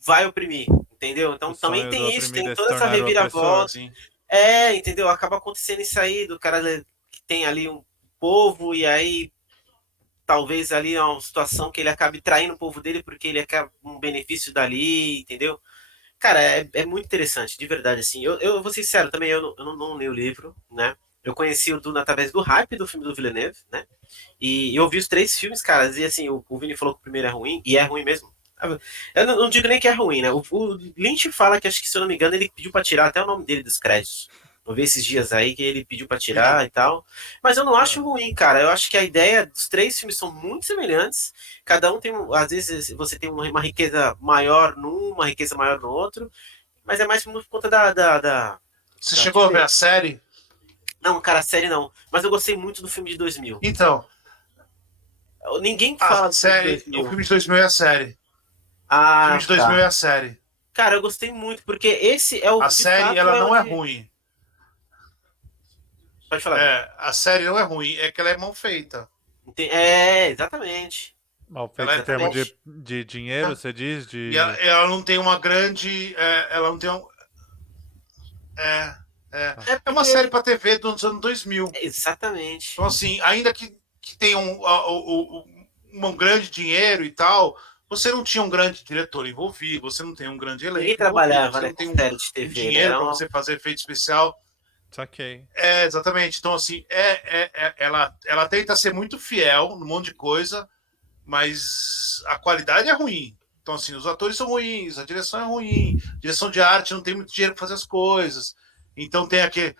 vai oprimir, entendeu? Então também tem isso, tem toda essa reviravolta. Entendeu? Acaba acontecendo isso aí, do cara que tem ali um povo, e aí talvez ali é uma situação que ele acabe traindo o povo dele porque ele quer um benefício dali, entendeu? Cara, é muito interessante, de verdade, assim. Eu vou ser sincero também, eu não li o livro, né? Eu conheci o Duna através do hype do filme do Villeneuve, né? E eu vi os 3 filmes, cara, e assim, o Vini falou que o primeiro é ruim, e é ruim mesmo. Eu não digo nem que é ruim, né? O Lynch fala que, acho que, se eu não me engano, ele pediu pra tirar até o nome dele dos créditos. Eu vi esses dias aí que ele pediu pra tirar e tal. Mas eu não acho ruim, cara. Eu acho que a ideia dos 3 filmes são muito semelhantes. Cada um tem, às vezes, você tem uma riqueza maior num, uma riqueza maior no outro. Mas é mais por conta Você chegou a ver a série? Não, cara, a série não. Mas eu gostei muito do filme de 2000. Então. Ninguém fala a série. O filme de 2000 é a série. filme de 2000 é a série. Cara, eu gostei muito, porque esse é o... A de série, fato, ela não é onde- ruim. Pode falar. A série não é ruim, é que ela é mal feita. Exatamente. Mal feito Ela em é termos Exatamente. de dinheiro, você diz? E ela não tem uma grande. Ela não tem um. É, Tá. É é uma porque... série para TV dos anos 2000. Exatamente. Então, assim, ainda que tenha um grande dinheiro e tal, você não tinha um grande diretor envolvido, você não tem um grande Ninguém elenco envolvido, trabalhava, você né, não com tem série de um TV, né? dinheiro para você fazer efeito especial. Saquei. Exatamente. Então, assim, ela tenta ser muito fiel num monte de coisa, mas a qualidade é ruim. Então, assim, os atores são ruins, a direção é ruim, direção de arte não tem muito dinheiro para fazer as coisas. Então tem aquele.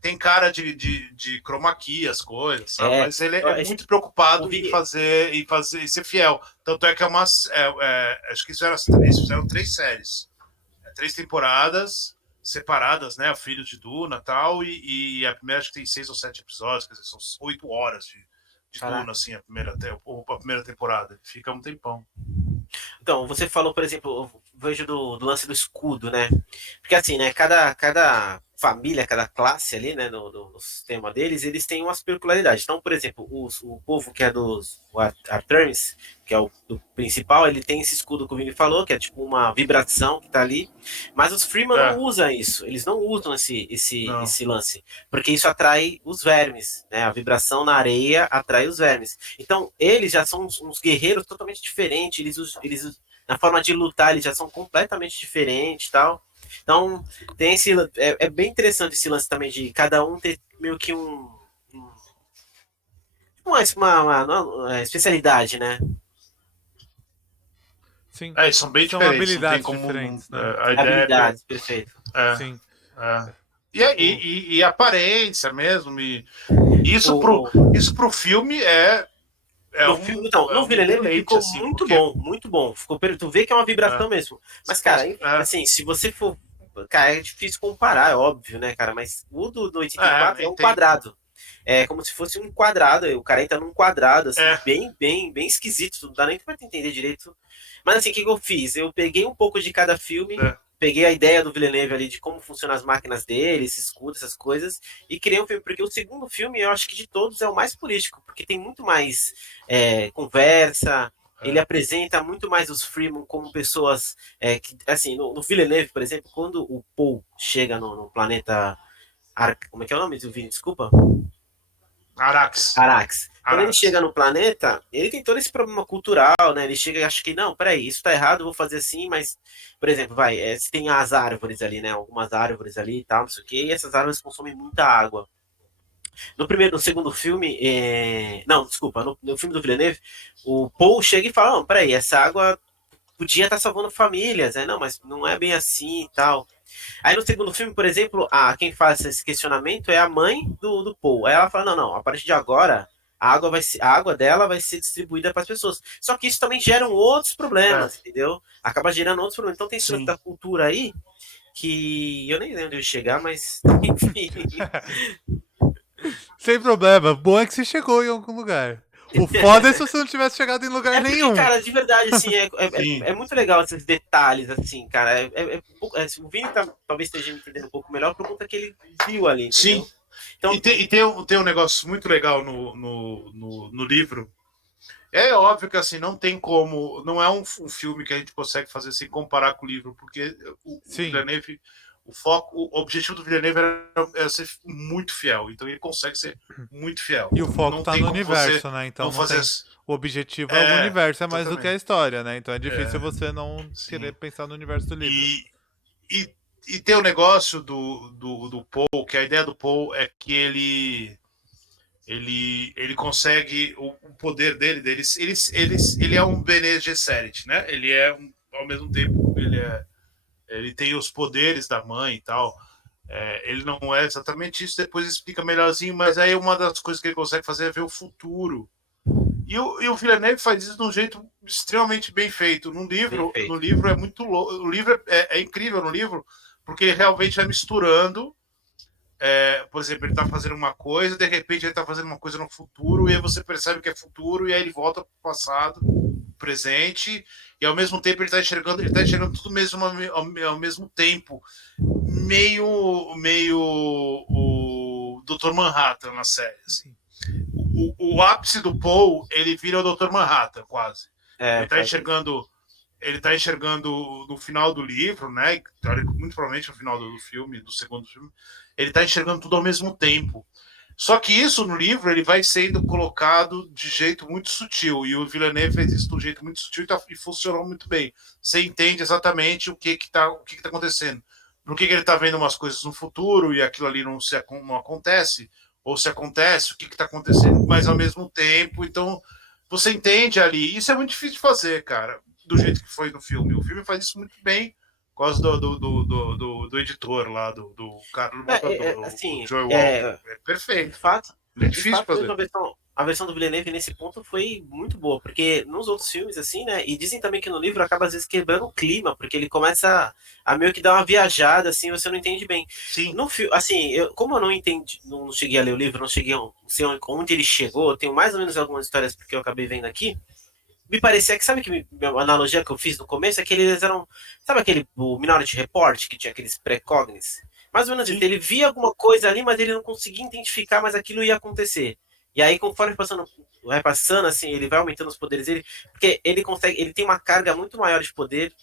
Tem cara de chroma key, as coisas, sabe? É, Mas ele é muito preocupado em fazer e ser fiel. Tanto é que acho que eles fizeram 3 séries. 3 temporadas separadas, né? Filhos de Duna e tal, e a primeira acho que tem 6 ou 7 episódios, quer dizer, são 8 horas de Duna, assim, a primeira temporada. Fica um tempão. Então, você falou, por exemplo, eu vejo do lance do escudo, né? Porque assim, né, cada família, cada classe ali, né, no sistema deles, eles têm umas peculiaridades. Então, por exemplo, o povo que é dos Artemis, que é o do principal, ele tem esse escudo que o Vini falou, que é tipo uma vibração que tá ali, mas os Freeman não usam isso, eles não usam esse lance, porque isso atrai os vermes, né? A vibração na areia atrai os vermes. Então, eles já são uns guerreiros totalmente diferentes, eles na forma de lutar, eles já são completamente diferentes, tal. Então, tem esse é bem interessante esse lance também de cada um ter meio que uma especialidade, né? Sim. São bem São diferentes, não tem habilidades como. diferentes, né? A ideia Habilidades, perfeito. Sim. E aparência mesmo. Isso O, pro filme é no filme, então, no Villeneuve ficou assim, muito bom, muito bom. Tu vê que é uma vibração mesmo. Mas, cara, assim, se você for. Cara, é difícil comparar, é óbvio, né, cara? Mas o do 84 é um quadrado. É como se fosse um quadrado. O cara entra num quadrado, assim, bem esquisito. Não dá nem pra entender direito. Mas, assim, o que eu fiz? Eu peguei um pouco de cada filme. Peguei a ideia do Villeneuve ali de como funcionam as máquinas dele, esse escudo, essas coisas, e criei um filme, porque o segundo filme, eu acho que de todos é o mais político, porque tem muito mais conversa, ele apresenta muito mais os Freeman como pessoas que, assim, no Villeneuve, por exemplo, quando o Paul chega no planeta como é que é o nome do Vini? Desculpa. Arax. Quando ele chega no planeta, ele tem todo esse problema cultural, né? Ele chega e acha que, não, peraí, isso tá errado, vou fazer assim, mas, por exemplo, se tem as árvores ali, né? Algumas árvores ali e tal, não sei o quê, e essas árvores consomem muita água. No segundo filme, não, desculpa, no filme do Villeneuve, o Paul chega e fala, não, peraí, essa água podia estar salvando famílias, né? Não, mas não é bem assim e tal. Aí no segundo filme, por exemplo, quem faz esse questionamento é a mãe do Paul. Aí ela fala: não, a partir de agora, a água dela vai ser distribuída para as pessoas. Só que isso também gera outros problemas, entendeu? Acaba gerando outros problemas. Então tem isso da cultura aí, que eu nem lembro onde eu chegar, mas enfim. Sem problema. Bom é que você chegou em algum lugar. O foda é se você não tivesse chegado em lugar nenhum. Cara, de verdade, assim, é muito legal esses detalhes, assim, cara. O Vini talvez esteja me entendendo um pouco melhor por conta que ele viu ali, entendeu? Sim. Então, e tem um negócio muito legal no livro. É óbvio que assim, não tem como. Não é um filme que a gente consegue fazer sem comparar com o livro, porque o Villeneuve, o objetivo do Villeneuve era ser muito fiel. Então ele consegue ser muito fiel. E o foco não tá no universo, né? Então o objetivo é o universo, é mais do que a história, né? Então é difícil você não querer pensar no universo do livro. E tem o negócio do Paul, que a ideia do Paul é que ele consegue o poder dele ele é um Bene Gesserit, né? Ele é ao mesmo tempo ele tem os poderes da mãe e tal. Ele não é exatamente isso, depois explica melhorzinho, mas aí uma das coisas que ele consegue fazer é ver o futuro. E o Villeneuve faz isso de um jeito extremamente bem feito. No livro é muito louco. O livro é incrível no livro, porque ele realmente vai misturando. Por exemplo, ele está fazendo uma coisa, de repente ele está fazendo uma coisa no futuro, e aí você percebe que é futuro, e aí ele volta para o passado. presente, e ao mesmo tempo ele tá enxergando tudo mesmo ao mesmo tempo. Meio o Dr. Manhattan na série. Assim. O ápice do Paul, ele vira o Dr. Manhattan, quase. Ele tá enxergando no final do livro, né? Muito provavelmente no final do filme, do segundo filme, ele tá enxergando tudo ao mesmo tempo. Só que isso no livro ele vai sendo colocado de jeito muito sutil, e o Villeneuve fez isso de um jeito muito sutil e funcionou muito bem. Você entende exatamente o que tá acontecendo. Por que ele tá vendo umas coisas no futuro e aquilo ali não acontece, ou se acontece, o que tá acontecendo, mas ao mesmo tempo. Então, você entende ali. Isso é muito difícil de fazer, cara, do jeito que foi no filme. O filme faz isso muito bem, por causa do editor lá, do cara do montador, assim, o Joel Walker. É perfeito. De fato, é difícil de fazer. A versão do Villeneuve nesse ponto foi muito boa, porque nos outros filmes, assim, né, e dizem também que no livro acaba às vezes quebrando o clima, porque ele começa a meio que dar uma viajada, assim, você não entende bem. Sim. No filme, assim, como eu não entendi, não cheguei a ler o livro, não cheguei a sei onde ele chegou, eu tenho mais ou menos algumas histórias porque eu acabei vendo aqui, me parecia que, sabe que a analogia que eu fiz no começo é que eles eram, sabe o Minority Report, que tinha aqueles pré-cognites? Mais ou menos isso, ele via alguma coisa ali, mas ele não conseguia identificar, mas aquilo ia acontecer. E aí, conforme vai passando, assim, ele vai aumentando os poderes dele, porque ele tem uma carga muito maior de poder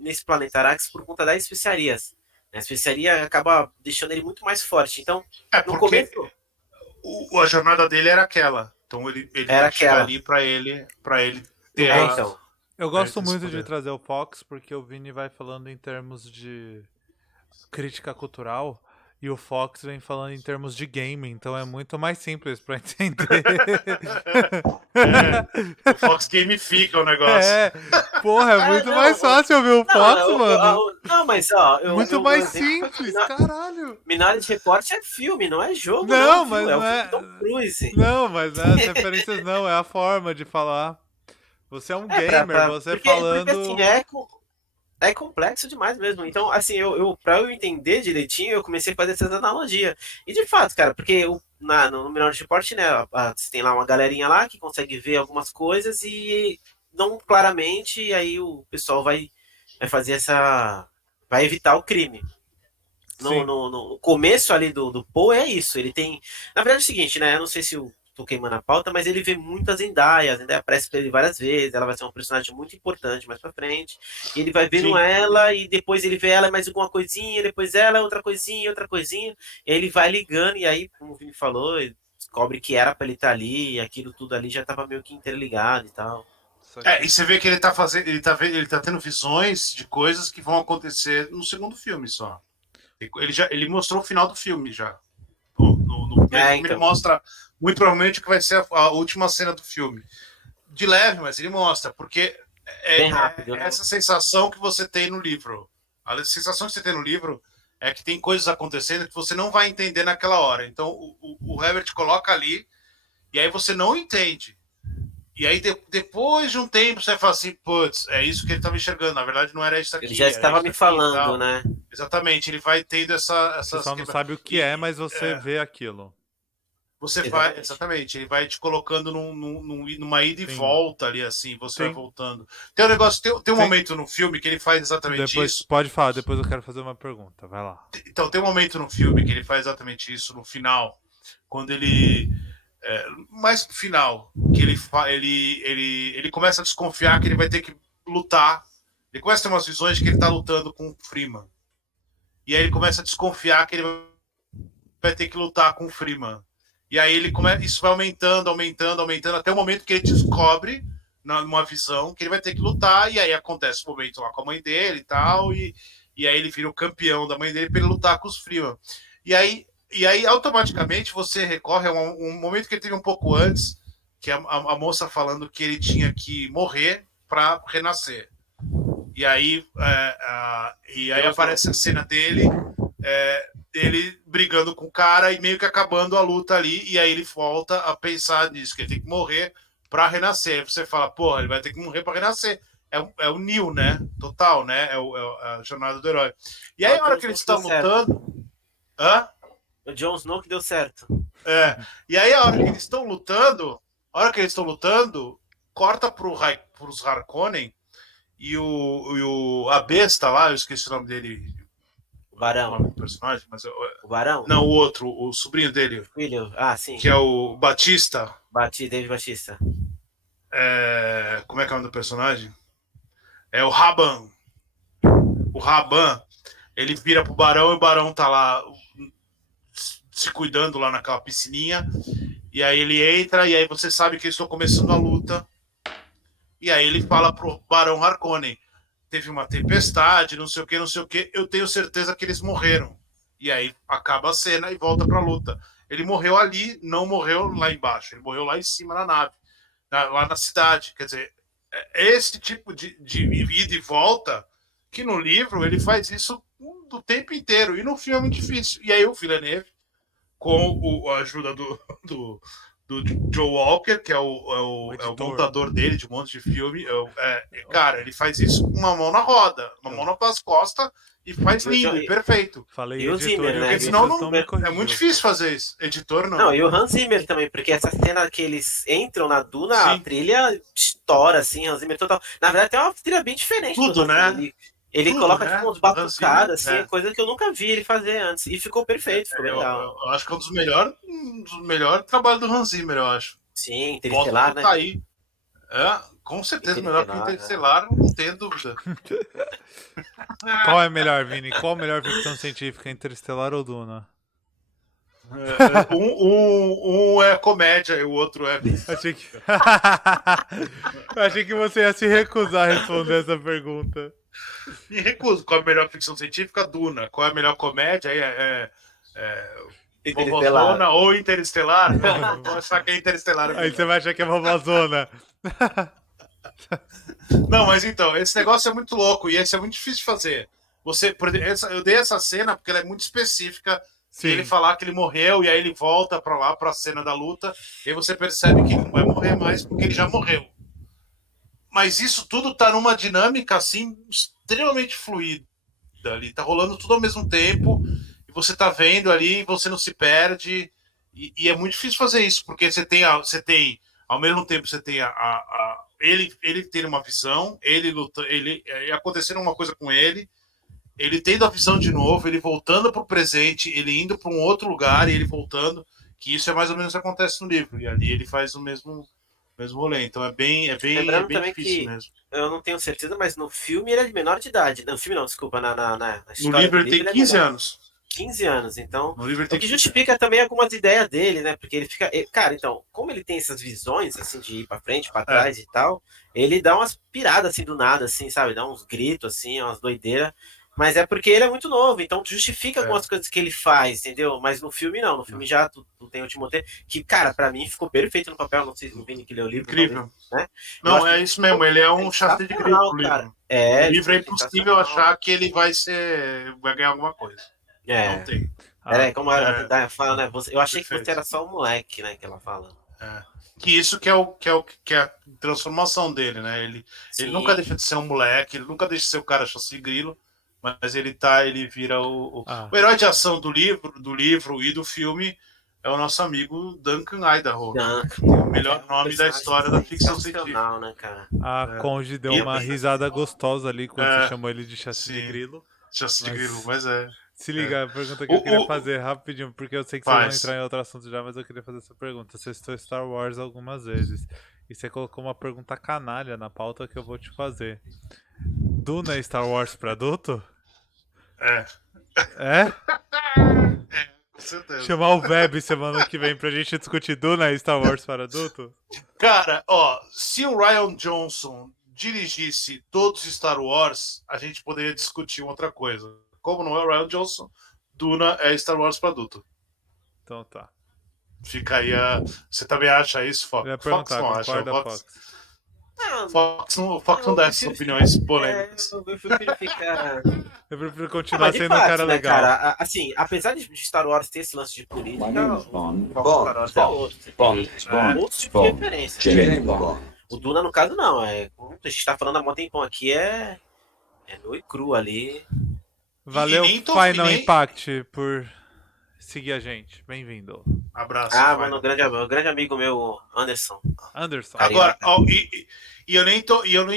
nesse planeta Arax por conta das especiarias. A especiaria acaba deixando ele muito mais forte. Então, no começo... A jornada dele era aquela. Então ele era aquela ali para ele ter então. Eu gosto muito de trazer o Fox, porque o Vini vai falando em termos de crítica cultural e o Fox vem falando em termos de game, então é muito mais simples pra entender. O Fox gamifica o negócio. Porra, é muito mais fácil ouvir o Fox, mano. Não, mas ó... muito mais simples, caralho. Minority Report é filme, não é jogo. Não, mas não é Tom Cruise. Não, mas não é as referências não, é a forma de falar. Você é um gamer, você falando... Porque assim, é complexo demais mesmo. Então, assim, pra eu entender direitinho, eu comecei a fazer essas analogias. E de fato, cara, porque no Minority Report, né, você tem lá uma galerinha lá que consegue ver algumas coisas e não claramente, e aí o pessoal vai fazer vai evitar o crime. No começo ali do Poe é isso. Ele tem... Na verdade é o seguinte, né, eu não sei se eu tô queimando a pauta, mas ele vê muito a Zendaya aparece pra ele várias vezes, ela vai ser um personagem muito importante mais pra frente, e ele vai vendo ela, e depois ele vê ela mais alguma coisinha, depois ela outra coisinha, e aí ele vai ligando, e aí, como o Vini falou, ele descobre que era pra ele estar ali, e aquilo tudo ali já tava meio que interligado e tal. E você vê que ele tá tendo visões de coisas que vão acontecer no segundo filme só. Ele mostrou o final do filme já. No primeiro filme ele mostra muito provavelmente o que vai ser a última cena do filme. De leve, mas ele mostra, porque bem rápido, né? Essa sensação que você tem no livro. A sensação que você tem no livro é que tem coisas acontecendo que você não vai entender naquela hora. Então o Herbert coloca ali e aí você não entende. E aí depois de um tempo você fala assim, putz, é isso que ele estava enxergando. Na verdade não era isso aqui. Ele já estava me falando, né? Exatamente, ele vai tendo essa... Você só não sabe o que mas você vê aquilo. Você vai, exatamente, ele vai te colocando numa ida e volta ali, assim, você vai voltando. Tem um negócio, tem um momento no filme que ele faz exatamente isso. Pode falar, depois eu quero fazer uma pergunta, vai lá. Então, tem um momento no filme que ele faz exatamente isso, no final, quando ele... mais no final, que ele começa a desconfiar que ele vai ter que lutar. Ele começa a ter umas visões de que ele tá lutando com o Freeman. E aí ele começa a desconfiar que ele vai ter que lutar com o Freeman. E aí isso vai aumentando, até o momento que ele descobre, numa visão, que ele vai ter que lutar, e aí acontece o momento lá com a mãe dele e tal, e aí ele vira o campeão da mãe dele para ele lutar com os Freeman. E aí, automaticamente, você recorre a um momento que ele teve um pouco antes, que a moça falando que ele tinha que morrer para renascer. E aí, aparece a cena dele... ele brigando com o cara e meio que acabando a luta ali, e aí ele volta a pensar nisso, que ele tem que morrer pra renascer. Aí você fala, porra, ele vai ter que morrer pra renascer. É o Neo, né? Total, né? A jornada do herói. E aí, a hora que eles estão lutando... Hã? O Jon Snow que deu certo. E aí, a hora que eles estão lutando, corta pros Harkonnen e a besta lá, eu esqueci o nome dele, O o Barão. nome do personagem, mas O Barão? não, o outro, o sobrinho dele, Filho. Sim. que é o Batista. David Batista. Como é que é o nome do personagem? É o Raban. O Raban, ele vira pro Barão e o Barão tá lá se cuidando lá naquela piscininha. E aí ele entra e aí você sabe que eles estão começando a luta. E aí ele fala pro Barão Harkonnen: teve uma tempestade, não sei o que, não sei o que, eu tenho certeza que eles morreram. E aí acaba a cena e volta pra luta. Ele morreu ali, não morreu lá embaixo, ele morreu lá em cima na nave, lá na cidade. Quer dizer, esse tipo de ida e volta, que no livro ele faz isso do tempo inteiro, e no filme é muito difícil. E aí o Villeneuve, com a ajuda do Joe Walker, que é o montador dele de um monte de filme, cara, ele faz isso com uma mão na roda, uma mão nas costas, e faz lindo, perfeito. Falei E o editor, Zimmer, né? Porque senão não me corrigiu. é muito difícil fazer isso. Editor não. Não, e o Hans Zimmer também, porque essa cena que eles entram na duna, Sim. a trilha estoura, assim, Hans Zimmer total. Na verdade, tem uma trilha bem diferente. Tudo, né? Ele Tudo, coloca né? tipo, uns batucadas, assim, É. coisa que eu nunca vi ele fazer antes. E ficou perfeito, ficou legal. Eu acho que é um dos melhores trabalhos do Hans Zimmer, eu acho. Sim, Interestelar, né? Tá aí. Com certeza, melhor que Interestelar, não tenho dúvida. Qual é melhor, Vini? Qual a melhor ficção científica, Interestelar ou Duna? Um é comédia e o outro é. Achei que você ia se recusar a responder essa pergunta. Me recuso. Qual é a melhor ficção científica? Duna. Qual é a melhor comédia? Vovozona ou Interestelar? Vou achar que é Interestelar. Aí você vai achar que é Vovozona. Não, mas então, esse negócio é muito louco e esse é muito difícil de fazer. Eu dei essa cena porque ela é muito específica. Sim. Ele falar que ele morreu e aí ele volta pra lá, pra cena da luta, e aí você percebe que ele não vai morrer mais porque ele já morreu. Mas isso tudo tá numa dinâmica assim extremamente fluida ali, tá rolando tudo ao mesmo tempo e você tá vendo ali, você não se perde e é muito difícil fazer isso porque você tem ao mesmo tempo você tem ele ter uma visão, ele luta, ele acontecendo uma coisa com ele tendo a visão de novo, ele voltando para o presente, ele indo para um outro lugar e ele voltando, que isso é mais ou menos o que acontece no livro. E ali ele faz o mesmo rolê. Então é bem também difícil que mesmo. Eu não tenho certeza, mas no filme ele é de menor de idade. No filme não, desculpa, na história. No livro ele tem 15 anos. 15 anos, então. No livro ele tem o que justifica também algumas ideias dele, né? Porque ele fica. Cara, então, como ele tem essas visões, assim, de ir pra frente, pra trás e tal, ele dá umas piradas, assim, do nada, assim, sabe? Dá uns gritos, assim, umas doideiras. Mas é porque ele é muito novo, então justifica algumas coisas que ele faz, entendeu? Mas no filme não, no filme já tu tem o Timothée, que, cara, pra mim ficou perfeito no papel, não sei se o Vini que leu o livro. Incrível. Talvez, né? Não, é isso mesmo, ele é um chassi de grilo pro livro. Cara. O livro é impossível achar que ele vai ganhar alguma coisa. Não tem. Como ela fala, né? Eu achei que você era só um moleque, né? Que ela fala. Que isso que é a transformação dele, né? Ele nunca deixa de ser um moleque, ele nunca deixa de ser o cara chassi de grilo. Mas ele vira o herói de ação do livro e do filme é o nosso amigo Duncan Idaho. O melhor nome da história da ficção científica. Né, cara? A Conde deu uma risada gostosa ali quando você chamou ele de chassi de grilo. Chassi de grilo, mas é. Se liga, a pergunta que eu queria fazer rapidinho, porque eu sei que vocês vão entrar em outro assunto já, mas eu queria fazer essa pergunta. Você citou Star Wars algumas vezes, e você colocou uma pergunta canalha na pauta que eu vou te fazer. Duna é Star Wars pra adulto? É? Com certeza. Chamar o Web semana que vem pra gente discutir Duna e Star Wars para adulto? Cara, se o Rian Johnson dirigisse todos os Star Wars, a gente poderia discutir outra coisa. Como não é o Rian Johnson, Duna é Star Wars para adulto. Então tá. Fica aí Você também acha isso, Fox? Eu ia perguntar, Fox não acha. Fox não dá essas opiniões polêmicas. Eu prefiro ficar. Eu prefiro continuar sendo um cara legal. Cara, assim, apesar de Star Wars ter esse lance de política, Star Wars é outro. Outro tipo de referência. O Duna, no caso, não. Como a gente tá falando há muito tempão aqui, é nu e cru ali. Valeu, Final Impact, por seguir a gente. Bem-vindo. Abraço. Ah, Final. mano, grande amigo meu, Anderson. Anderson. Agora, ó, e eu nem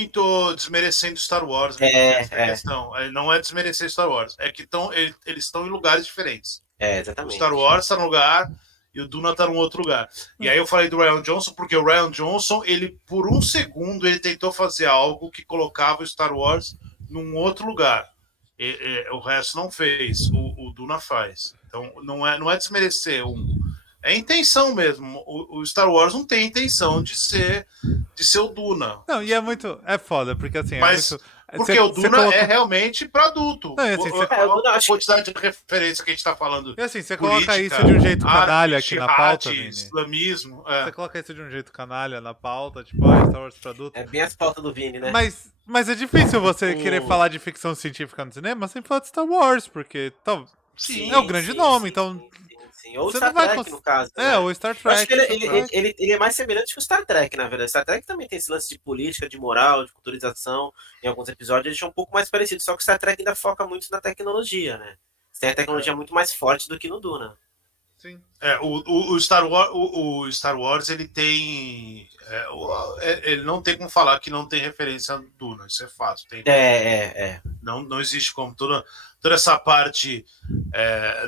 tô desmerecendo Star Wars, né? Essa é a questão. Não é desmerecer Star Wars, é que eles estão em lugares diferentes. O Exatamente. Star Wars tá num lugar e o Duna tá num outro lugar. E aí eu falei do Ryan Johnson porque o Ryan Johnson, ele por um segundo ele tentou fazer algo que colocava o Star Wars num outro lugar. O resto não fez. O Duna faz. Então não é desmerecer é intenção mesmo. O Star Wars não tem intenção de ser o Duna. Não, e é foda, porque assim, Mas, é muito... porque o Duna é realmente para adulto. Não, assim, a quantidade de referência que a gente está falando. E assim, você política, coloca isso de um jeito canalha aqui na pauta, Vini. Islamismo. Você coloca isso de um jeito canalha na pauta, tipo, Star Wars pra adulto. É bem as pautas do Vini, né? Mas é difícil você querer falar de ficção científica no cinema sem falar de Star Wars, porque é o grande nome, então... Sim. Ou você Star não vai Trek, no caso. ou Star Trek. Eu acho que ele é mais semelhante que o Star Trek, na verdade. Star Trek também tem esse lance de política, de moral, de culturização. Em alguns episódios eles são um pouco mais parecidos, só que o Star Trek ainda foca muito na tecnologia, né? Tem a tecnologia muito mais forte do que no Duna. Sim. O Star Wars ele tem. Ele não tem como falar que não tem referência a Duna, isso é fato. Tem, Não existe como. Toda essa parte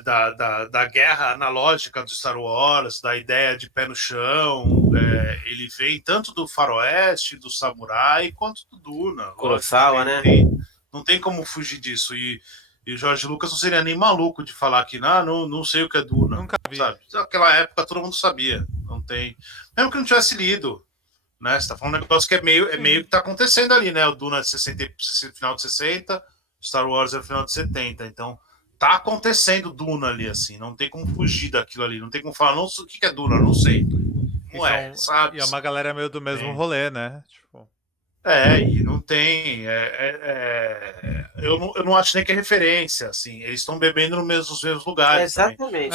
da guerra analógica do Star Wars, da ideia de pé no chão, ele vem tanto do faroeste, do samurai, quanto do Duna. Kurosawa, né? Não tem como fugir disso. E o Jorge Lucas não seria nem maluco de falar que não sei o que é Duna. Nunca vi. Sabe? Naquela época todo mundo sabia. Não tem. Mesmo que não tivesse lido. Né? Você tá falando um negócio que é meio que tá acontecendo ali, né? O Duna é final de 60, Star Wars é final de 70. Então, tá acontecendo Duna ali, assim. Não tem como fugir daquilo ali. Não tem como falar, não, o que é Duna? Não sei. Não sabe? E é uma galera meio do mesmo rolê, né? Tipo... e não tem. Eu não acho nem que é referência, assim. Eles estão bebendo nos mesmos lugares. Exatamente.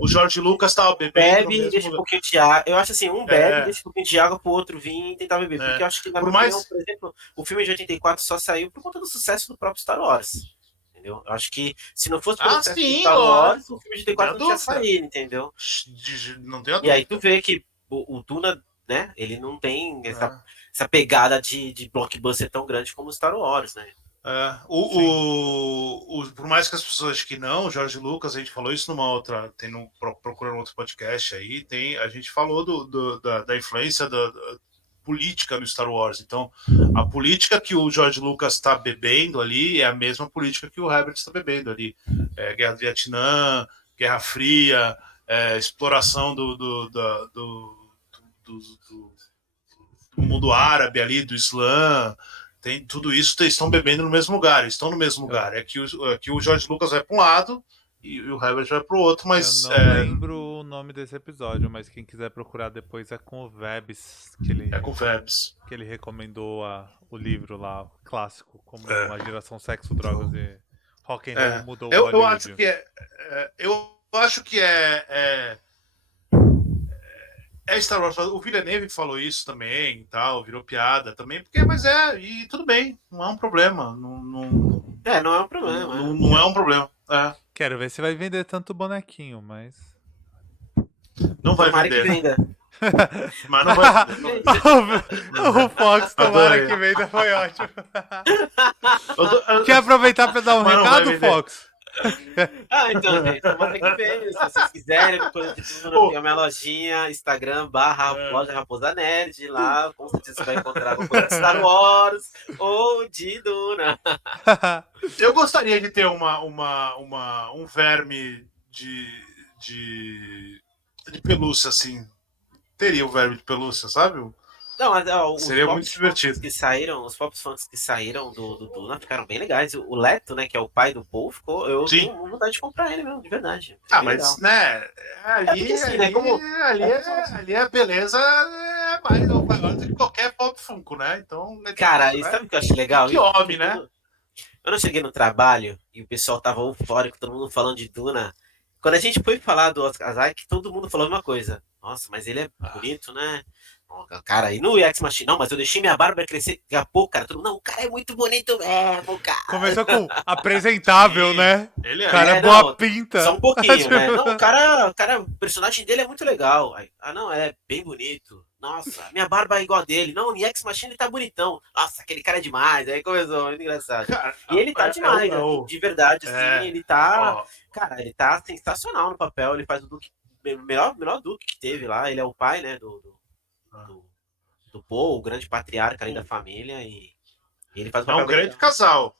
O Jorge Lucas estava bebendo. Bebe, deixa um pouquinho de água. Eu acho assim, bebe, deixa um pouquinho de água pro outro vir e tentar beber. Porque eu acho que, na minha opinião, por exemplo, o filme de 84 só saiu por conta do sucesso do próprio Star Wars. Entendeu? Eu acho que se não fosse pelo sucesso do Star Wars, o filme de 84 não tinha saído, entendeu? Não tem a dúvida. E aí tu vê que o Duna, né, ele não tem essa pegada de blockbuster tão grande como o Star Wars, né? Por mais que as pessoas achem que não, o Jorge Lucas, a gente falou isso procurando outro podcast aí, a gente falou da influência da política no Star Wars. Então, a política que o Jorge Lucas está bebendo ali é a mesma política que o Herbert está bebendo ali. Guerra do Vietnã, Guerra Fria, exploração do mundo árabe ali, do Islã. Tem tudo isso, eles estão bebendo no mesmo lugar, estão no mesmo lugar. É que o Jorge Lucas vai para um lado e o Herbert vai para o outro, mas... Eu não lembro o nome desse episódio, mas quem quiser procurar depois é com o Vebs, com o Vebs. Que ele recomendou o livro lá, clássico, como a geração sexo, drogas e rock and roll mudou o Hollywood. Eu acho que é Star Wars. O Villeneuve falou isso também, tal, virou piada também, mas e tudo bem, não é um problema. Não é um problema. Não é um problema. Quero ver se vai vender tanto bonequinho, mas... Não vai vender. Mas não vai vender. O Fox, tomara que venda, foi ótimo. Quer aproveitar para dar um recado, Fox? Então, gente, semana que vem, se vocês quiserem, coisa de tudo, tem a minha lojinha, Instagram, loja Raposa Nerd, lá, com certeza você vai encontrar coisa de Star Wars ou de Duna. Eu gostaria de ter um verme de pelúcia, assim. Teria o verme de pelúcia, sabe? Não, mas seria muito divertido. Os pop fãs que saíram do Duna ficaram bem legais. O Leto, né, que é o pai do Paul, eu tenho vontade de comprar ele mesmo, de verdade. Mas, legal. Né, ali a beleza é maior do que qualquer pop funko, né? Então, cara, e sabe o que eu acho legal? Que homem, né? Eu não cheguei no trabalho e o pessoal tava eufórico, todo mundo falando de Duna. Quando a gente foi falar do Oscar Isaac, todo mundo falou a mesma coisa. Nossa, mas ele é bonito, né? Cara, e no Ex Machina, não, mas eu deixei minha barba crescer. Daqui a pouco, cara, todo mundo, não, o cara é muito bonito mesmo, cara. Começou com apresentável, Sim, né? ele O é. cara é Não, boa só um pinta. pouquinho, né? Não, o personagem dele é muito legal. Aí, não, é bem bonito. Nossa, minha barba é igual a dele. Não, em Ex Machina ele tá bonitão. Nossa, aquele cara é demais. Aí começou, muito engraçado. Cara, E ele tá demais, de verdade, assim, ele tá. ó, Cara, ele tá sensacional no papel. Ele faz o Duque, o melhor Duque que teve lá. Ele é o pai, né, do, do Paul, o grande patriarca ali da família. E ele faz um é um papel bem grande legal. casal.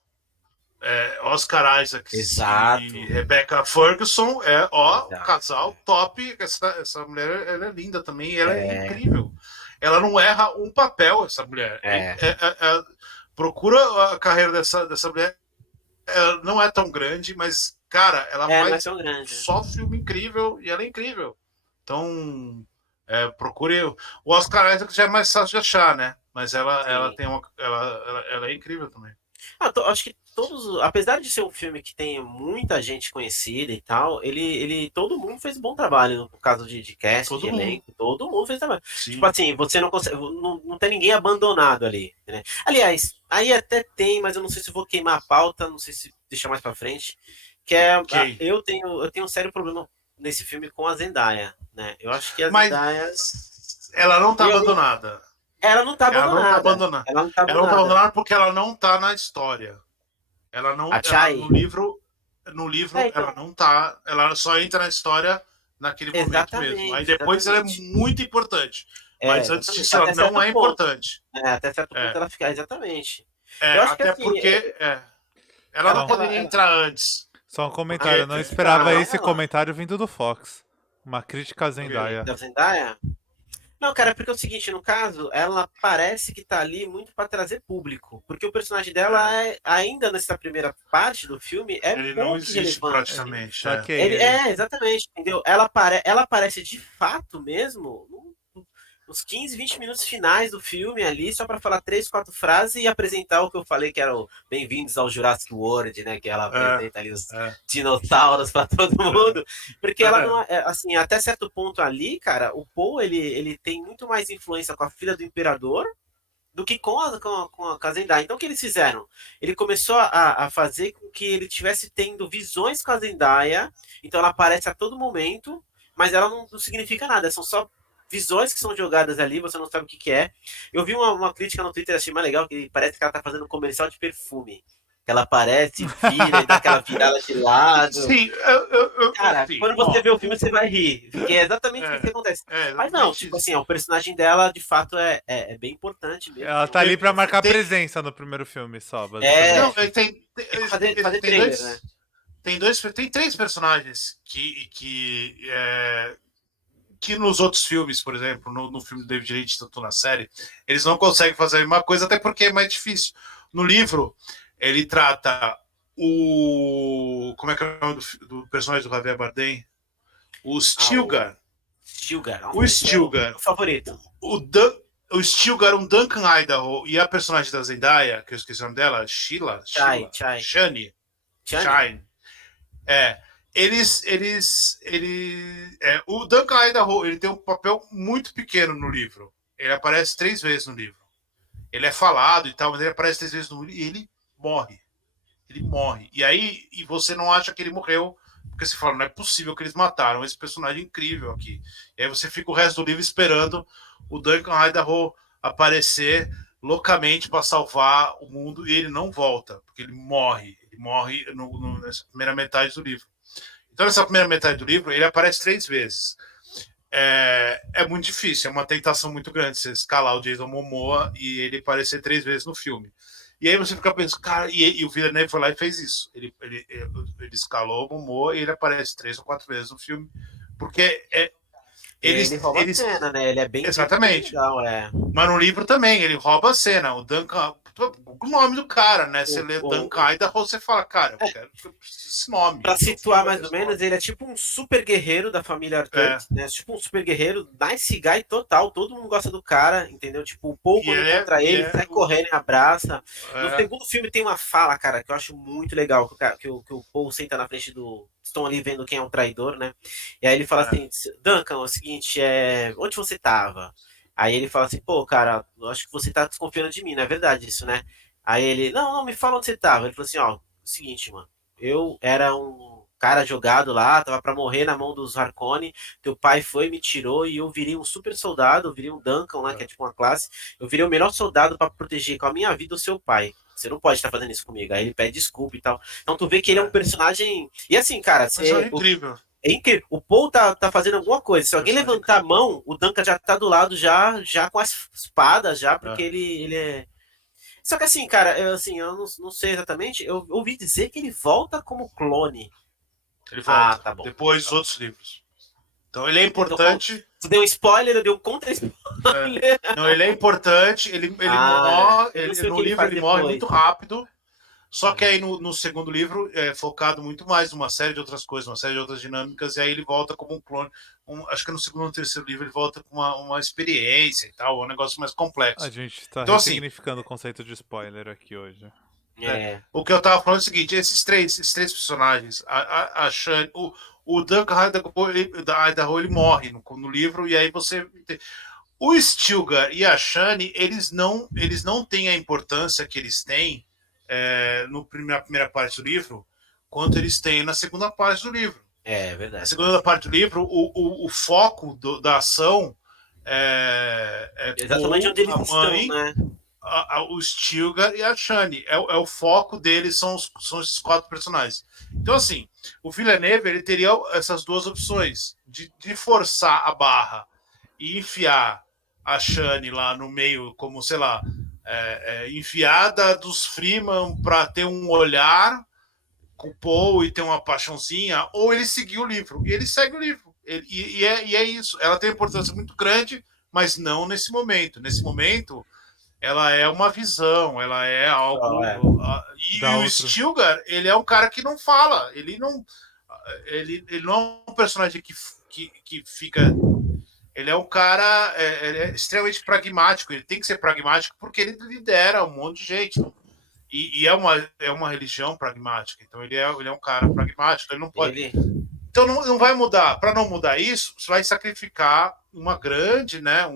Oscar Isaac Exato. e Rebecca Ferguson Exato. casal top. Essa mulher, ela é linda também, ela é incrível. Ela não erra um papel, essa mulher. Procura a carreira dessa mulher. Ela não é tão grande, mas, cara, ela faz só filme incrível e ela é incrível. Então, procure. O Oscar Isaac já é mais fácil de achar, né? Mas ela tem ela é incrível também. Acho que todos, apesar de ser um filme que tem muita gente conhecida e tal, todo mundo fez um bom trabalho no caso de cast, de elenco, todo mundo fez trabalho. Sim. Tipo assim, você não consegue, não tem ninguém abandonado ali, né? Aliás, aí até tem, mas eu não sei se vou queimar a pauta, não sei se deixar mais pra frente, que é, eu tenho um sério problema nesse filme com a Zendaya, né? Eu acho que a Zendaya... ela não tá abandonada. Ela não tá abandonada. Ela não tá abandonada porque ela não tá na história. Ela não. No livro ela não tá. Ela só entra na história naquele momento mesmo. Aí depois ela é muito importante. Mas antes disso ela não é importante. Até certo ponto ela fica. Exatamente. Eu acho até que, assim, porque ela não poderia entrar antes. Só um comentário, eu não esperava esse comentário vindo do Fox. Uma crítica à Zendaya. Da Zendaya? Não, cara, porque é o seguinte, no caso, ela parece que tá ali muito para trazer público, porque o personagem dela ainda nessa primeira parte do filme ele não existe praticamente. Exatamente, entendeu? Ela aparece de fato mesmo nos 15, 20 minutos finais do filme ali, só para falar 3, 4 frases e apresentar o que eu falei que era o Bem-vindos ao Jurassic World, né? Que ela apresenta ali os dinossauros para todo mundo. Porque ela não, assim, até certo ponto ali, cara, o Paul, ele tem muito mais influência com a filha do imperador do que com a Zendaya. Então, o que eles fizeram? Ele começou a fazer com que ele estivesse tendo visões com a Zendaya, então ela aparece a todo momento, mas ela não significa nada, são só visões que são jogadas ali, você não sabe o que é. Eu vi uma crítica no Twitter, achei mais legal, que parece que ela tá fazendo um comercial de perfume. Que ela aparece, vira e dá aquela virada de lado. Sim, cara, quando você vê o filme, você vai rir. Porque é exatamente o que acontece. Mas não, tipo assim, o personagem dela, de fato, é bem importante mesmo. Ela tá ali pra marcar presença no primeiro filme, só. Não, tem 3 personagens que nos outros filmes, por exemplo, no filme do David Lynch, tanto na série, eles não conseguem fazer a mesma coisa, até porque é mais difícil. No livro, ele trata como é que é o nome do personagem do Javier Bardem? O Stilgar. O Stilgar. O favorito. O Stilgar, um Duncan Idaho, e a personagem da Zendaya, que eu esqueci o nome dela, Shani. O Duncan Idaho, ele tem um papel muito pequeno no livro. Ele aparece 3 vezes no livro. Ele é falado e tal, mas ele aparece 3 vezes no livro e ele morre. Ele morre. E aí você não acha que ele morreu, porque você fala, não é possível que eles mataram esse personagem incrível aqui. E aí você fica o resto do livro esperando o Duncan Idaho aparecer loucamente para salvar o mundo e ele não volta, porque ele morre. Ele morre nessa primeira metade do livro. Então, nessa primeira metade do livro, ele aparece 3 vezes. É muito difícil, é uma tentação muito grande você escalar o Jason Momoa e ele aparecer 3 vezes no filme. E aí você fica pensando, cara, e o Villeneuve foi lá e fez isso. Ele escalou o Momoa e ele aparece 3 ou 4 vezes no filme, porque ele rouba a cena, né? Ele é bem exatamente. Legal, Mas no livro também, ele rouba a cena. O Duncan, o nome do cara, né? Você lê Duncan Idaho, você fala, cara, eu quero esse nome. Pra situar mais ou menos, ele é tipo um super guerreiro da família Arthur, né? Tipo um super guerreiro, nice guy total, todo mundo gosta do cara, entendeu? Tipo, o Paul quando encontra ele, sai correndo e abraça. No segundo filme tem uma fala, cara, que eu acho muito legal, que o Paul senta na frente do... Estão ali vendo quem é um traidor, né? E aí ele fala assim, Duncan, é o seguinte, onde você tava? Aí ele fala assim, pô, cara, eu acho que você tá desconfiando de mim, não é verdade isso, né? Aí ele, não, me fala onde você tava. Ele falou assim, ó, seguinte, mano, eu era um cara jogado lá, tava pra morrer na mão dos Harkonnen, teu pai foi, me tirou e eu virei um super soldado, eu virei um Duncan lá, que é tipo uma classe, eu virei o melhor soldado pra proteger com a minha vida o seu pai. Você não pode estar fazendo isso comigo. Aí ele pede desculpa e tal. Então tu vê que ele é um personagem. E assim, cara, Mas é incrível. é incrível. O Paul tá fazendo alguma coisa. Se alguém Personagem levantar a mão, o Duncan já tá do lado, já com as espadas, já, porque ele é. Só que assim, cara, eu não sei exatamente. Eu ouvi dizer que ele volta como clone. Ele Ah, volta. tá bom. Depois dos Tá bom. outros livros. Então ele é Então, importante. tu deu um spoiler, eu dei um contra-spoiler. Não, ele é importante. Ele Ah, morre. eu não sei o No que ele livro faz ele morre depois. muito rápido. Só que aí no segundo livro é focado muito mais numa série de outras coisas, uma série de outras dinâmicas, e aí ele volta como um clone. Acho que no segundo ou terceiro livro ele volta com uma experiência e tal, um negócio mais A complexo. gente tá Então, assim, ressignificando o conceito de spoiler aqui hoje. É. o que eu tava falando é o seguinte: esses três personagens, a Shane, o Duncan Idaho, ele morre no livro, e aí você. O Stilgar e a Shane, eles não têm a importância que eles têm na primeira parte do livro, quanto eles têm na segunda parte do livro. É Na verdade. segunda parte do livro, o foco da ação é Exatamente Paul, onde eles a estão, mãe, né? o Stilgar e a Shani. É o foco deles, são esses quatro personagens. Então, assim, o Villeneuve ele teria essas duas opções: de forçar a barra e enfiar a Shani lá no meio, como, sei lá, enfiada dos Freeman para ter um olhar com o Paul e ter uma paixãozinha, ou ele seguiu o livro. E ele segue o livro. E é isso. Ela tem uma importância muito grande, mas não nesse momento. Nesse momento, ela é uma visão, ela é Só, é. algo. E Dá o outro. Stilgar, ele é um cara que não fala. Ele não é um personagem que fica. Ele é um cara ele é extremamente pragmático. Ele tem que ser pragmático porque ele lidera um monte de gente. E é uma religião pragmática. Então ele é um cara pragmático. Ele não pode. Ele, Então não vai mudar. Para não mudar isso, você vai sacrificar uma grande, né?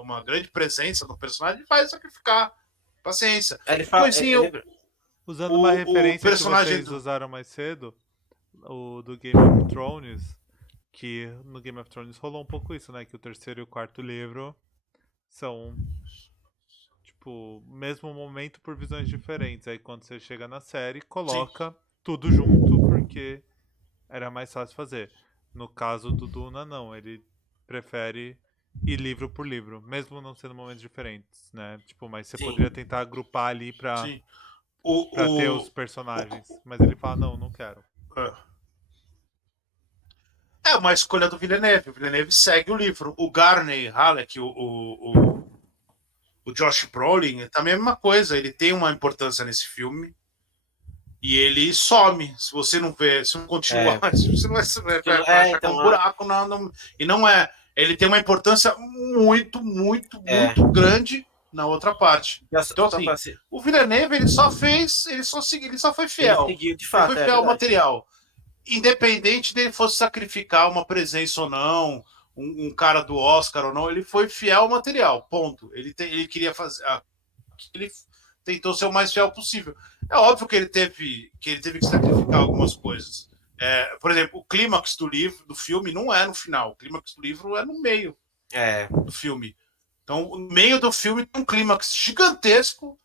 Uma grande presença do personagem e vai sacrificar. Paciência. ele fala. Coisinha, Usando uma o referência que personagem vocês do. usaram mais cedo, o do Game of Thrones, que no Game of Thrones rolou um pouco isso, né? Que o terceiro e o quarto livro são, tipo, mesmo momento por visões diferentes. Aí quando você chega na série, Sim. coloca tudo junto, porque era mais fácil fazer. No caso do Duna, não. Ele prefere ir livro por livro, mesmo não sendo momentos diferentes, né? Tipo, mas você Sim. poderia tentar agrupar ali Sim. pra ter os personagens. Mas ele fala, não, não quero. É uma escolha do Villeneuve. O Villeneuve segue o livro. O Gurney Halleck, o Josh Brolin, tá a mesma coisa. Ele tem uma importância nesse filme. E ele some. Se você não vê, se não continuar, você não vai achar que é um buraco. E não é. Ele tem uma importância muito, muito, muito grande na outra parte. Então, assim, o Villeneuve ele só foi fiel. Ele seguiu, de fato, ele foi fiel ao material. Independente dele fosse sacrificar uma presença ou não, um cara do Oscar ou não, ele foi fiel ao material. Ponto. Ele queria fazer. Ele tentou ser o mais fiel possível. É óbvio que ele teve que sacrificar algumas coisas. Por exemplo, o clímax do filme não é no final. O clímax do livro é no meio do filme. Então, no meio do filme tem um clímax gigantesco,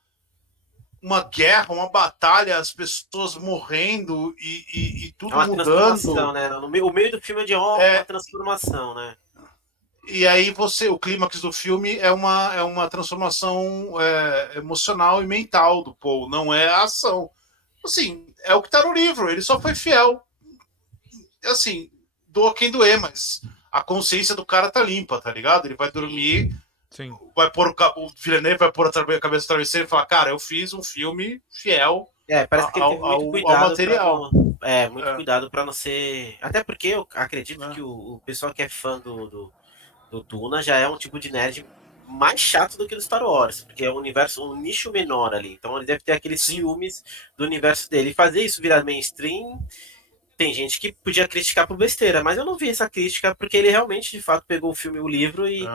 uma guerra, uma batalha, as pessoas morrendo e tudo uma mudando. Transformação, né? O meio do filme é de uma transformação, né? E aí o clímax do filme é uma transformação emocional e mental do Paul, não é a ação. Assim, é o que tá no livro, ele só foi fiel. Assim, doa quem doer, mas a consciência do cara tá limpa, tá ligado? Ele vai dormir, Sim. o Villeneuve vai pôr a cabeça no travesseiro e falar, cara, eu fiz um filme fiel parece que ele teve muito cuidado ao material. Muito cuidado pra não ser... Até porque eu acredito que o pessoal que é fã do Duna já é um tipo de nerd mais chato do que do Star Wars, porque é um nicho menor ali. Então ele deve ter aqueles ciúmes do universo dele. E fazer isso virar mainstream, tem gente que podia criticar por besteira, mas eu não vi essa crítica, porque ele realmente, de fato, pegou o filme, o livro e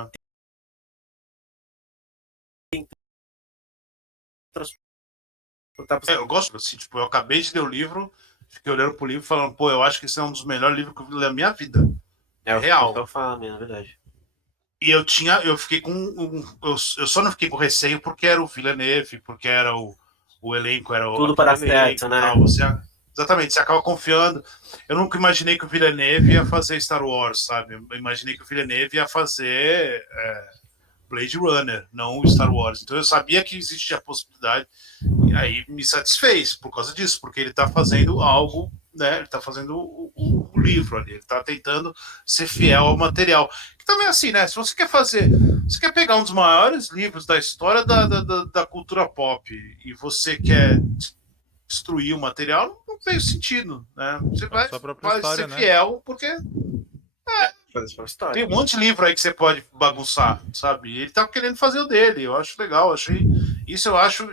transportar pros... Eu gosto, assim, tipo, eu acabei de ler o livro, fiquei olhando pro livro falando, pô, eu acho que esse é um dos melhores livros que eu li na minha vida. É real. o que eu falo mesmo, é verdade. E eu fiquei com eu só não fiquei com receio porque era o Villeneuve, porque era o elenco, era Tudo para aquele certo, elenco e né? tal, exatamente, você acaba confiando. Eu nunca imaginei que o Villeneuve ia fazer Star Wars, sabe? Eu imaginei que o Villeneuve ia fazer Blade Runner, não Star Wars. Então eu sabia que existia a possibilidade, e aí me satisfez por causa disso, porque ele está fazendo algo, né? Ele está fazendo o livro ali, ele está tentando ser fiel ao material. Que também é assim, né? Se você quer fazer, você quer pegar um dos maiores livros da história da cultura pop e você quer destruir o material, não tem sentido, né? Você vai história, ser né? fiel, porque tem um monte de livro aí que você pode bagunçar, sabe? E ele tá querendo fazer o dele. Eu acho legal, isso eu acho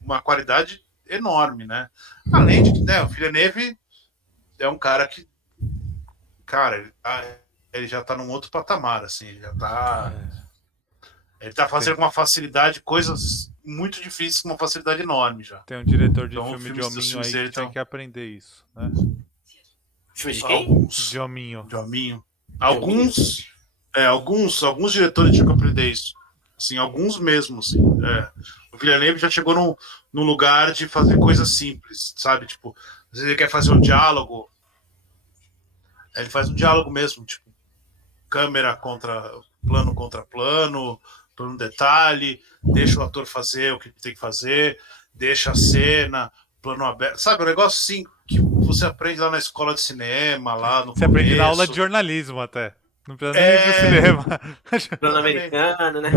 uma qualidade enorme, né? Além de que, né, o Villeneuve é um cara que, cara, ele já tá num outro patamar, assim, ele tá fazendo com uma facilidade coisas muito difíceis com uma facilidade enorme já. Tem um diretor de Então, filme de filmes hominho aí que dele tem que aprender isso, né? Filme de quem? Alguns. De hominho. De hominho. Alguns diretores tinham que aprender isso. Assim, alguns mesmo, assim. O Villeneuve já chegou num lugar de fazer coisas simples, sabe? Tipo, às vezes ele quer fazer um diálogo, ele faz um diálogo mesmo, tipo, câmera contra plano detalhe, deixa o ator fazer o que tem que fazer, deixa a cena, plano aberto, sabe? Um negócio assim que você aprende lá na escola de cinema, lá no Você aprende na aula de jornalismo até. Não precisa nem ir pro cinema. Plano americano, né?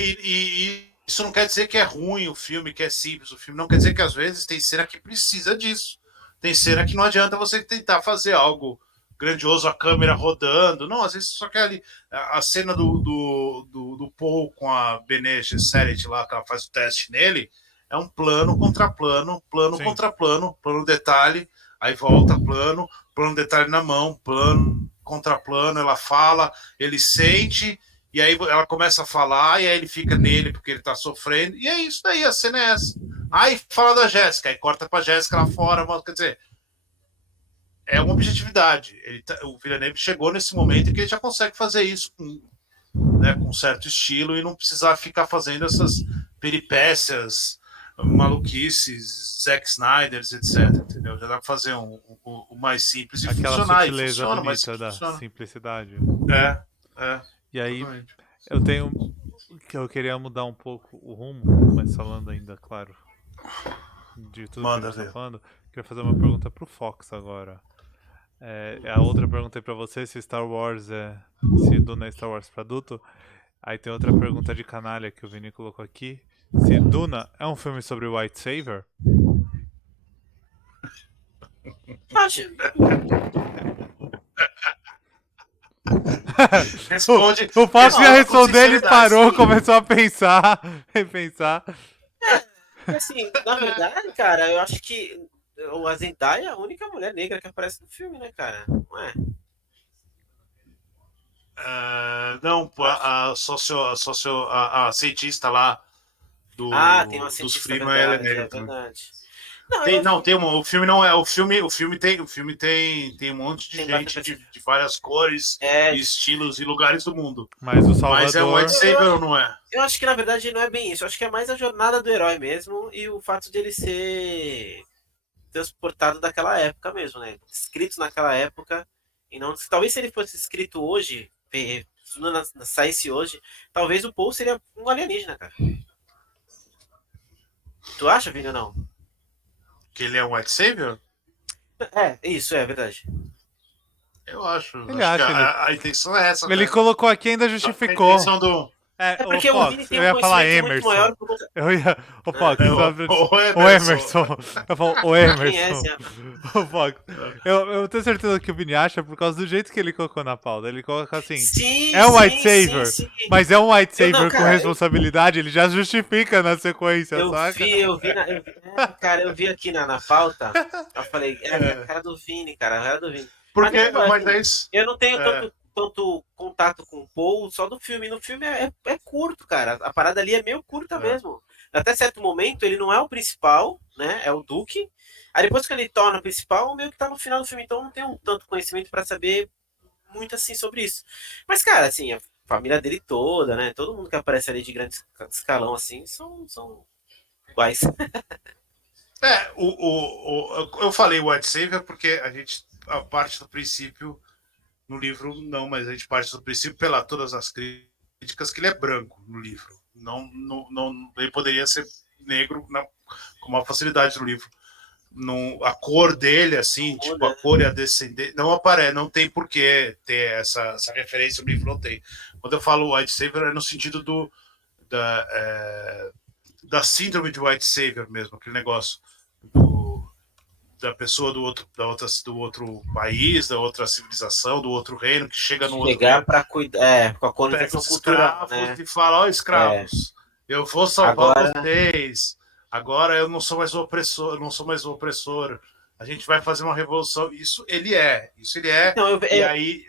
E isso não quer dizer que é ruim o filme, que é simples o filme. Não quer dizer que às vezes tem cena que precisa disso. Tem cena que não adianta você tentar fazer algo grandioso, a câmera rodando. Não, às vezes você só quer ali. A cena do Paul com a Bene Gesserit lá, que ela faz o teste nele, é um plano contra plano, plano Sim. contra plano, plano detalhe, aí volta plano detalhe na mão, plano contra plano, ela fala, ele sente, e aí ela começa a falar, e aí ele fica nele porque ele tá sofrendo, e é isso daí, a cena é essa. Aí fala da Jéssica, aí corta pra Jéssica lá fora, quer dizer, é uma objetividade. O Villeneuve chegou nesse momento em que ele já consegue fazer isso com certo estilo e não precisar ficar fazendo essas peripécias, maluquices, Zack Snyders, etc. Entendeu? Já dá pra fazer o mais simples e Aquela funcionar. sutileza E funciona, mas bonita da funciona. simplicidade. E aí, exatamente. eu queria mudar um pouco o rumo, mas falando ainda, claro, de tudo que a gente tá falando, queria fazer uma pergunta pro Fox agora. A outra pergunta aí pra você, se Star Wars se Duna é Star Wars pra adulto. Aí tem outra pergunta de canalha que o Vini colocou aqui. Se Duna é um filme sobre White Savior? Responde. O Fox ia responder, ele parou, começou a pensar, repensar. Assim, na verdade, cara, eu acho que a Zendaya é a única mulher negra que aparece no filme, né, cara? Não é? Não, a cientista lá tem uma cientista, dos Freeman, ela é negra é também. verdade. O filme não é. O filme tem um monte de gente de várias cores, e estilos e lugares do mundo. Mas o Salvador... Mas é um White Savior ou não é? Eu acho que na verdade não é bem isso. Eu acho que é mais a jornada do herói mesmo e o fato de ele ser transportado daquela época mesmo, né? Escrito naquela época. E não, talvez se ele fosse escrito hoje, se não saísse hoje, talvez o Paul seria um alienígena, cara. Tu acha, Vini, ou não? Que ele é um White Savior? Isso, é verdade. Eu acho. A intenção é essa. Ele colocou aqui e ainda justificou. A intenção do... porque Fox, o Vini tem eu ia falar Emerson. Maior por conta... O Fox, o Emerson. Eu falo, o Emerson. O Fox. Eu tenho certeza que o Vini acha por causa do jeito que ele colocou na pauta. Ele coloca assim: é um White Savior, mas é um White Savior com responsabilidade, ele já justifica na sequência, saca? Eu vi aqui na pauta, eu falei, a cara do Vini, cara, a cara do Vini. Porque, mas é isso. Eu não tenho tanto tanto contato com o Paul só do filme. No filme é curto, cara. A parada ali é meio curta mesmo. Até certo momento ele não é o principal, né? É o Duke. Aí depois que ele torna o principal, meio que tá no final do filme. Então eu não tenho tanto conhecimento pra saber muito assim sobre isso. Mas, cara, assim, a família dele toda, né? Todo mundo que aparece ali de grande escalão, assim, são iguais. Eu falei White Savior porque a parte do princípio, no livro não, mas a gente parte do princípio, pela todas as críticas, que ele é branco no livro. Não, ele poderia ser negro com uma facilidade no livro. A cor dele, assim, tipo, a cor e a descendência, não aparece, não tem por que ter essa referência, o livro não tem. Quando eu falo White Savior, é no sentido da síndrome de White Savior mesmo, aquele negócio da pessoa do outro país, da outra civilização, do outro reino, que chega no outro reino, para cuidar, com a colonização cultural, né? E fala, ó, escravos, eu vou salvar vocês. Agora eu não sou mais o opressor, a gente vai fazer uma revolução. Isso ele é. Então, e aí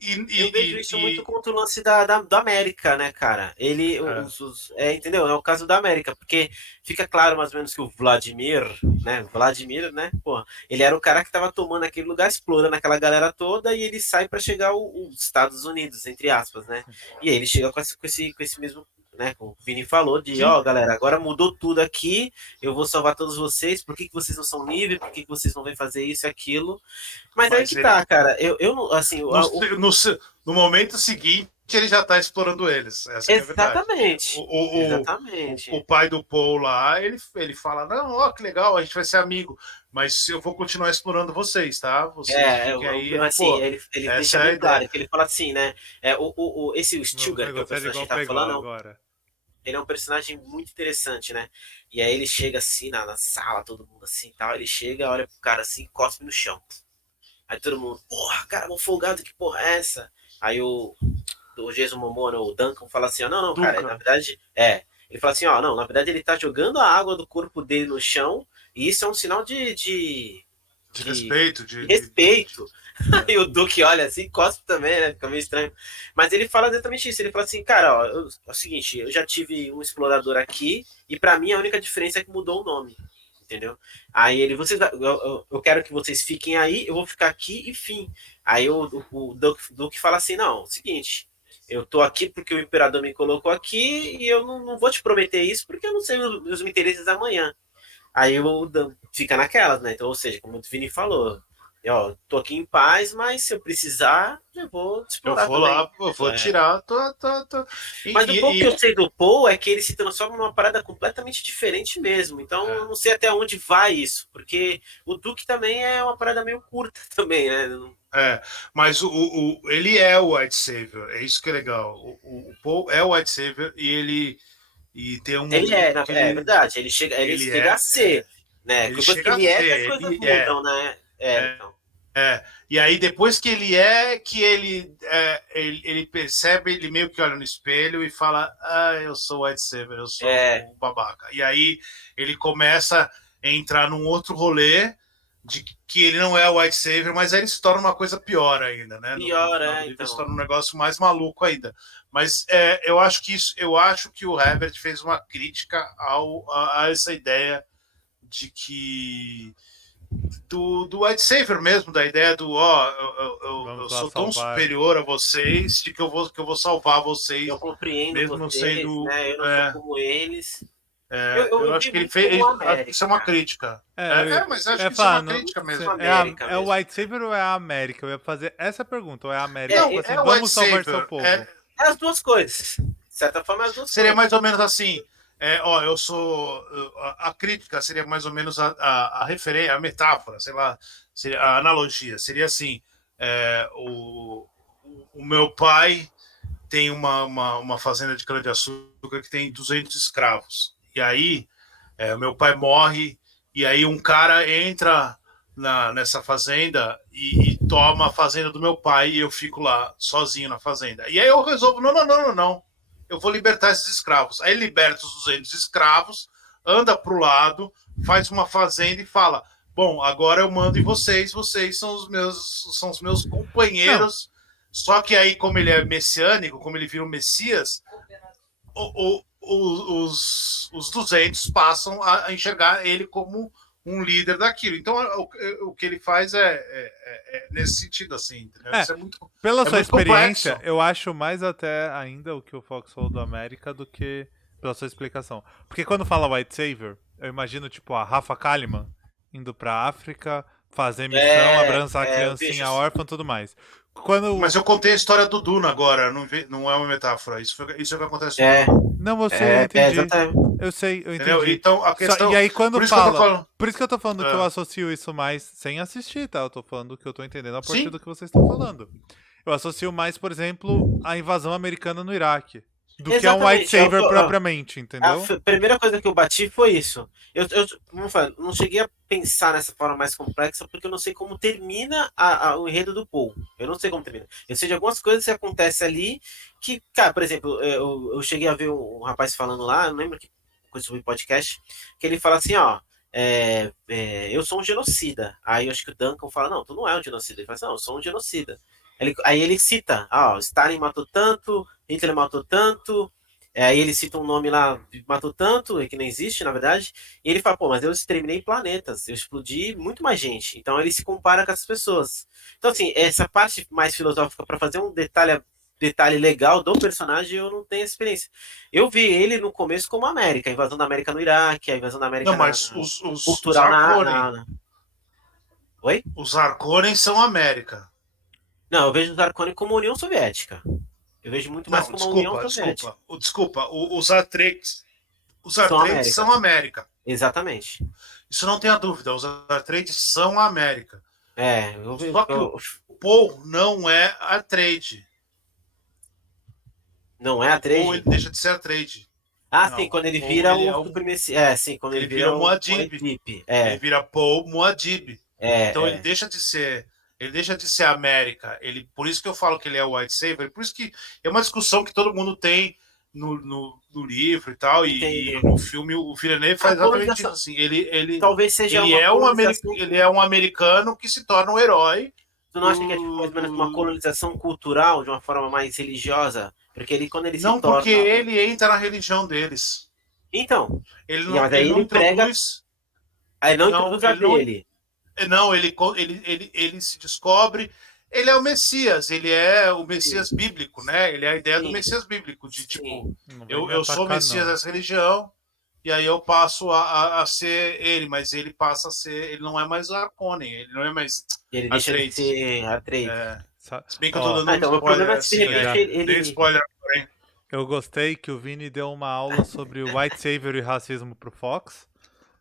eu vejo isso muito contra o lance da América, né, cara? Entendeu? É o caso da América, porque fica claro mais ou menos que o Vladimir, né? Pô, ele era o cara que tava tomando aquele lugar, explorando aquela galera toda, e ele sai para chegar os Estados Unidos, entre aspas, né? E aí ele chega com esse mesmo, né, como o Vini falou, galera, agora mudou tudo aqui, eu vou salvar todos vocês, por que vocês não são livres, por que vocês não vêm fazer isso e aquilo? Mas aí que tá, cara, eu não, assim... No momento seguinte, ele já tá explorando eles, essa exatamente. É exatamente. O pai do Paul lá, ele fala, não, ó, que legal, a gente vai ser amigo, mas eu vou continuar explorando vocês, tá? Vocês aí, assim, ele deixa bem claro, que ele fala assim, né, esse Stilgar, que é o personagem que a gente tá falando, agora. Ele é um personagem muito interessante, né? E aí ele chega assim na sala, todo mundo assim e tal. Ele chega, olha pro cara assim, cospe no chão. Aí todo mundo, porra, cara, mal folgado, que porra é essa? Aí o Jason Momoa, o Duncan, fala assim: ó, não, cara, na verdade, ele fala assim: ó, não, na verdade ele tá jogando a água do corpo dele no chão, e isso é um sinal de respeito. De respeito. E o Duke olha assim, cospe também, né? Fica meio estranho. Mas ele fala exatamente isso. Ele fala assim, cara, ó, é o seguinte, eu já tive um explorador aqui, e pra mim a única diferença é que mudou o nome. Entendeu? Aí ele, eu quero que vocês fiquem aí, eu vou ficar aqui e fim. Aí o Duke fala assim, não, é o seguinte, eu tô aqui porque o imperador me colocou aqui, e eu não vou te prometer isso, porque eu não sei os interesses amanhã. Aí o fica naquelas, né? Então, ou seja, como o Vini falou, tô aqui em paz, mas se eu precisar, eu vou explorar. Eu vou também. Lá, eu vou tirar. Mas o pouco que eu sei do Paul é que ele se transforma numa parada completamente diferente mesmo. Então, eu não sei até onde vai isso, porque o Duke também é uma parada meio curta também, né? Mas ele é o White Savior, é isso que é legal. O Paul é o White Savior e ele tem um. Ele é verdade. Ele chega a ser, né? Depois que ele é, as coisas mudam, né? Então. E aí, depois que ele ele percebe, ele meio que olha no espelho e fala: eu sou White Savior, eu sou um babaca. E aí ele começa a entrar num outro rolê de que ele não é o White Savior, mas aí ele se torna uma coisa pior ainda, né? Então. Ele se torna um negócio mais maluco ainda. Mas eu acho que o Herbert fez uma crítica a essa ideia de que do White Savior mesmo, da ideia do eu sou tão superior a vocês de que eu vou salvar vocês. Eu compreendo mesmo vocês, sendo, né? Eu não sou como eles. Eu acho que ele fez. Isso é uma crítica. Mas acho que isso é uma crítica mesmo. É o White Savior ou é a América? Eu ia fazer essa pergunta. Ou é a América? Não, assim, vamos salvar seu povo. É as duas coisas. De certa forma, as duas seria coisas. Mais ou menos assim. Eu sou. A crítica seria mais ou menos a referência, a metáfora, sei lá, seria a analogia. Seria assim: o meu pai tem uma fazenda de cana-de-açúcar que tem 200 escravos. E aí, o meu pai morre, e aí um cara entra nessa fazenda e toma a fazenda do meu pai, e eu fico lá sozinho na fazenda. E aí eu resolvo: não. Eu vou libertar esses escravos. Aí liberta os 200 escravos, anda para o lado, faz uma fazenda e fala: bom, agora eu mando em vocês são os meus companheiros Só que aí, como ele é messiânico, como ele vira um Messias, os 200 passam a enxergar ele como um líder daquilo. Então, o que ele faz é nesse sentido, assim, entendeu? Isso pela sua muito experiência, complexo. eu acho mais até ainda o que o Fox falou do América do que pela sua explicação. Porque quando fala White Savior, eu imagino, tipo, a Rafa Kalimann indo pra África, fazer missão, abraçar a Eu vejo criancinha órfã e tudo mais. Quando... Mas eu contei a história do Duna agora, não é uma metáfora. Isso é o que acontece no Duna. Não, eu sei, eu entendi. exatamente. Eu sei, eu Entendeu? entendi. Então, a questão... E aí quando por isso que eu tô fala... falando. Por isso que eu tô falando que eu associo isso mais sem assistir, tá? Eu tô falando que eu tô entendendo a partir Sim. do que vocês estão falando. Eu associo mais, por exemplo, a invasão americana no Iraque. Do que a um White Savior propriamente, entendeu? A primeira coisa que eu bati foi isso. Vamos falar, não cheguei a pensar nessa forma mais complexa porque eu não sei como termina o enredo do Paul. Eu não sei como termina. Eu sei de algumas coisas que acontecem ali que, cara, por exemplo, eu cheguei a ver um rapaz falando lá, não lembro que coisa sobre podcast, que ele fala assim, ó, eu sou um genocida. Aí eu acho que o Duncan fala, não, tu não é um genocida. Ele fala assim, não, eu sou um genocida. Aí ele cita, Stalin matou tanto, Hitler matou tanto, aí ele cita um nome lá, matou tanto, que não existe, na verdade, e ele fala, pô, mas eu exterminei planetas, eu explodi muito mais gente. Então ele se compara com essas pessoas. Então, assim, essa parte mais filosófica, para fazer um detalhe legal do personagem, eu não tenho experiência. Eu vi ele no começo como América, a invasão da América no Iraque, a invasão da América Não, mas os cultural Harkonnen... Oi? Os Harkonnen são América. Não, eu vejo os Harkonnen como União Soviética. Eu vejo muito mais como a União Soviética. Desculpa. Os Atreides são América. Exatamente. Isso não tem a dúvida. Os Atreides são América. Só que o Paul não é Atreide. Não é Atreide? Ou ele deixa de ser Atreide. Sim, quando ele vira quando ele vira o Muad'Dib. Ele vira Paul Muad'Dib. Então ele deixa de ser América. Por isso que eu falo que ele é o White Savior. Por isso que é uma discussão que todo mundo tem no livro e tal. E no filme o Villeneuve faz exatamente isso. Assim. Ele talvez seja ele é um americano que se torna um herói. Tu não acha que é tipo, mais ou menos uma colonização cultural de uma forma mais religiosa? Porque quando ele não, se torna... porque ele entra na religião deles. Então. Ele não, ele não introduz... Aí não introduz a dele. Não, ele se descobre. Ele é o Messias, ele é o Messias bíblico, né? Ele é a ideia do Messias bíblico, de tipo, eu sou o Messias dessa religião, e aí eu passo a ser ele, mas ele passa a ser, ele não é mais Harkonnen, ele não é mais ele deixa de ser Atreides. Se bem que eu tô dando então, spoiler, assim, dei spoiler, porém. Eu gostei que o Vini deu uma aula sobre o White Savior e racismo pro Fox.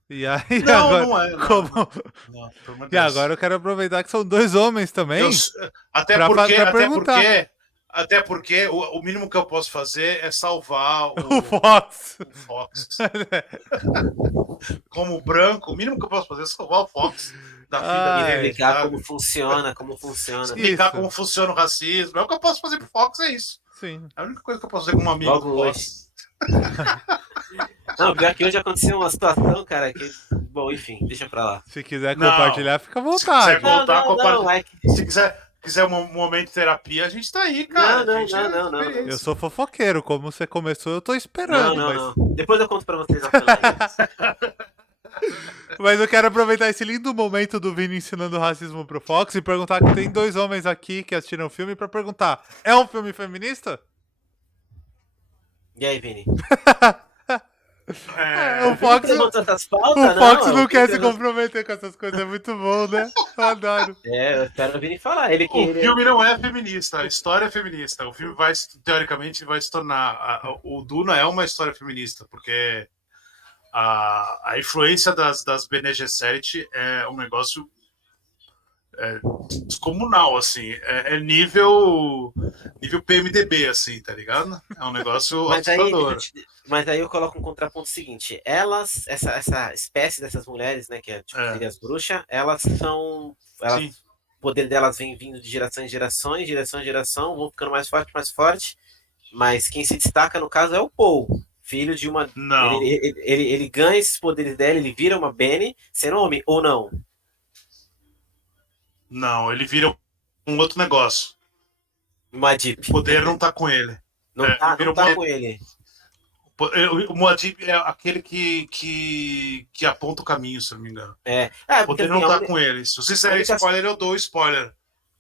E aí, não, agora, não é. Não, como... não, e agora eu quero aproveitar que são dois homens também. Até porque o mínimo que eu posso fazer é salvar o Fox. O Fox. Como branco, o mínimo que eu posso fazer é salvar o Fox da vida dele. Explicar como funciona. Explicar como funciona o racismo. É o que eu posso fazer pro Fox, é isso. Sim. É a única coisa que eu posso fazer com um amigo logo do Fox. Não, pior que hoje aconteceu uma situação, cara, que... Bom, enfim, deixa pra lá. Se quiser compartilhar, fica à vontade. Se quiser voltar, Se quiser um momento de terapia, a gente tá aí, cara. Não. Eu sou fofoqueiro, como você começou, eu tô esperando. Não. Depois eu conto pra vocês. Mas eu quero aproveitar esse lindo momento do Vini ensinando racismo pro Fox e perguntar que tem dois homens aqui que assistiram o filme pra perguntar, é um filme feminista? E aí, Vini? O Fox não quer se comprometer com essas coisas, é muito bom, né? Eu adoro. Eu espero o Vini falar. O filme não é feminista, a história é feminista. O filme teoricamente, vai se tornar... O Duna é uma história feminista, porque a influência das Bene Gesserit é um negócio descomunal, assim. É nível PMDB, assim, tá ligado? É um negócio assustador. Mas aí eu coloco um contraponto seguinte. Essa espécie dessas mulheres, né, que seria as bruxas, elas são... o poder delas vem vindo de geração em geração, vão ficando mais forte, mas quem se destaca, no caso, é o Paul, filho de uma... Não. Ele ganha esses poderes dela, ele vira uma Bene, sendo homem, ou não? Não, ele vira um outro negócio. Muad'Dib. O poder não tá com ele. Não tá, não virou tá com ele. O Muad'Dib é aquele que aponta o caminho, se eu não me engano. O O porque poder assim, não tá com ele. Se você quiser única- spoiler, eu dou spoiler.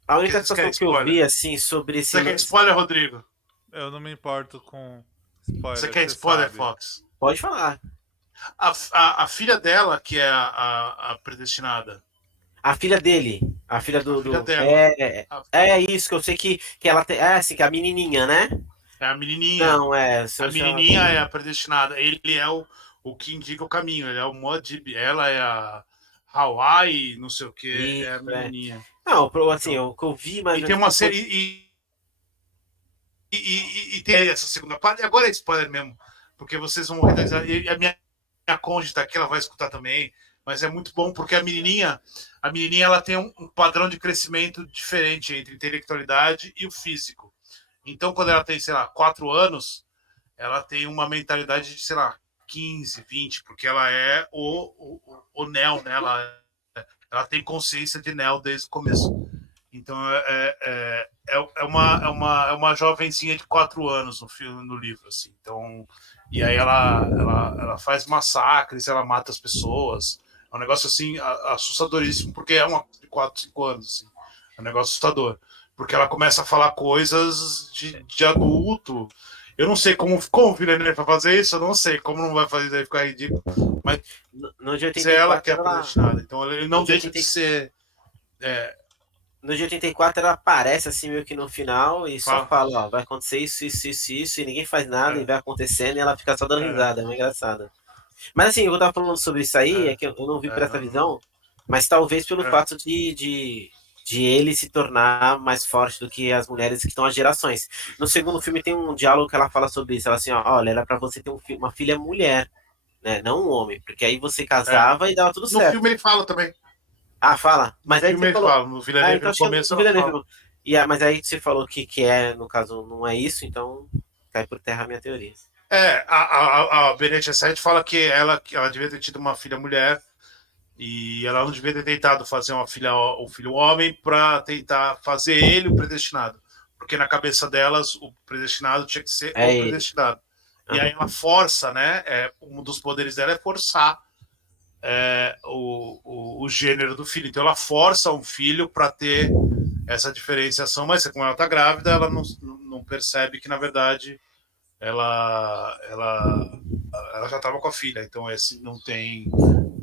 a única Vocês querem situação que eu vi, spoiler? assim, sobre esse Você quer lance... spoiler, Rodrigo? Eu não me importo com spoiler. Você quer spoiler, sabe. Fox? Pode falar. A filha dela, que é a predestinada. A filha dele. A filha A filha do... dela. É isso, que eu sei que ela tem... É assim, que é a menininha, né? É a menininha. Não, A menininha é a predestinada. Ele é o que indica o caminho. Ele é o Muad'Dib. Ela é a Hawaii, não sei o que. Isso, É a menininha. Não, assim, o que eu vi mais... E tem uma série... E tem essa segunda parte. E agora é spoiler mesmo. Porque vocês vão morrer da risada. E a minha cônjuge tá aqui, ela vai escutar também. Mas é muito bom porque a menininha ela tem um padrão de crescimento diferente entre intelectualidade e o físico. Então, quando ela tem, sei lá, 4 anos, ela tem uma mentalidade de, sei lá, 15, 20, porque ela é o Neo, né? Ela tem consciência de Neo desde o começo. Então, é uma jovenzinha de 4 anos no filme, no livro, assim. Então, e aí ela faz massacres, ela mata as pessoas. É um negócio, assim, assustadoríssimo, porque é uma de 4, 5 anos, assim. É um negócio assustador. Porque ela começa a falar coisas de adulto. Eu não sei como o Villeneuve vai fazer isso, eu não sei como não vai fazer isso aí ficar ridículo. Mas no de é ela 84, que é a predestinada. Então ele não no de deixa de 80 ser. No de 84 ela aparece assim meio que no final e só Fala. fala, ó, vai acontecer isso, e ninguém faz nada e vai acontecendo e ela fica só dando risada, é uma engraçada. Mas assim, eu tava falando sobre isso aí, é que eu não vi por essa visão, mas talvez pelo fato de ele se tornar mais forte do que as mulheres que estão às gerações. No segundo filme tem um diálogo que ela fala sobre isso, ela assim, ó, olha, era pra você ter uma filha mulher, né, não um homem, porque aí você casava e dava tudo No certo. filme ele fala também. Ah, fala? Mas No aí filme você ele falou... fala. No Villeneuve então no começo no ela Villeneuve. fala. Mas aí você falou que no caso, não é isso, então cai por terra a minha teoria. A Bene Gesserit fala que ela devia ter tido uma filha mulher e ela não devia ter tentado fazer um filho homem para tentar fazer ele o predestinado. Porque na cabeça delas, o predestinado tinha que ser o predestinado. E aí ela força, né? Um dos poderes dela é forçar o gênero do filho. Então ela força um filho para ter essa diferenciação, mas como ela está grávida, ela não percebe que, na verdade, ela já estava com a filha. Então esse não tem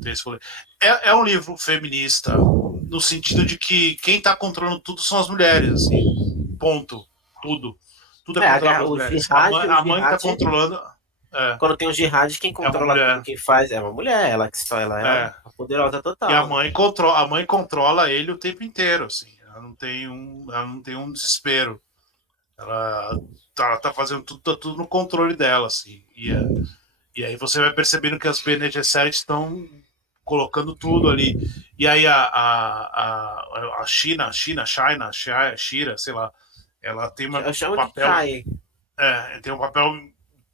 esse rolê. É um livro feminista no sentido de que quem está controlando tudo são as mulheres, assim, ponto. Tudo é controlado pelas mulheres. A mãe está controlando. Quando tem um jihad, quem controla tudo, quem faz é uma mulher, ela é a poderosa total. E a mãe controla ele o tempo inteiro, assim. Ela não tem um desespero. Ela tá fazendo tudo no controle dela, assim. E aí você vai percebendo que as Bene Gesserit estão colocando tudo ali. E aí a Shira, sei lá, ela tem um papel. Tem um papel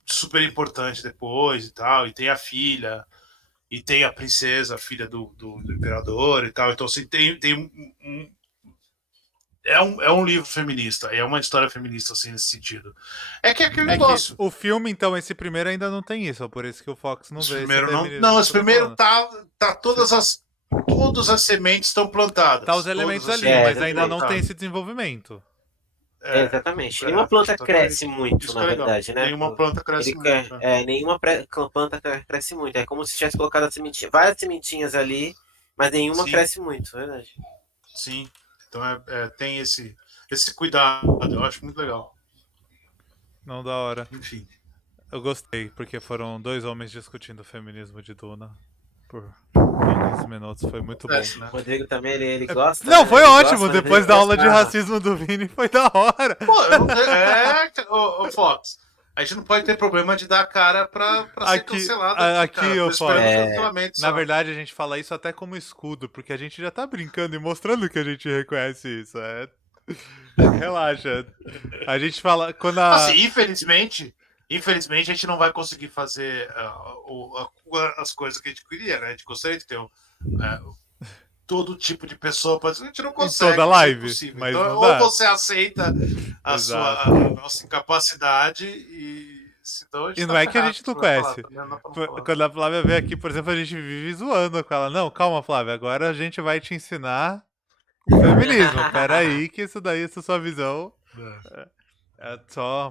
super importante depois e tal. E tem a filha, e tem a princesa, a filha do imperador e tal. Então, assim, é um livro feminista, é uma história feminista, assim, nesse sentido. É aquele negócio. O filme, então, esse primeiro ainda não tem isso, por isso que o Fox não vê. Esse primeiro tá todas as sementes estão plantadas. Tá os elementos ali, mas ainda não tem esse desenvolvimento. Exatamente. Nenhuma planta cresce muito, na verdade, né? Nenhuma planta cresce muito. Nenhuma planta cresce muito. É como se tivesse colocado várias sementinhas ali, mas nenhuma cresce muito, verdade. Sim. Então tem esse cuidado, eu acho muito legal. Não, da hora. Enfim. Eu gostei, porque foram 2 homens discutindo o feminismo de Duna por alguns minutos, foi muito bom. Né? O Rodrigo também, ele gosta. Não, foi ótimo, depois da aula de racismo do Vini, foi da hora. Pô, Fox, a gente não pode ter problema de dar a cara pra ser cancelado. Na verdade, a gente fala isso até como escudo, porque a gente já tá brincando e mostrando que a gente reconhece isso. Relaxa. A gente fala... Assim, infelizmente, a gente não vai conseguir fazer as coisas que a gente queria, né? A gente gostaria de ter todo tipo de pessoa, a gente não consegue. toda isso é live, impossível. mas Então, não ou dá. você aceita a Exato. nossa incapacidade e senão a gente E tá não é que a ferrado, gente não você vai falar, conhece. também não dá pra não falar. Quando a Flávia veio aqui, por exemplo, a gente vive zoando com ela. Não, calma, Flávia, agora a gente vai te ensinar o feminismo. Peraí, que isso daí, essa sua visão é só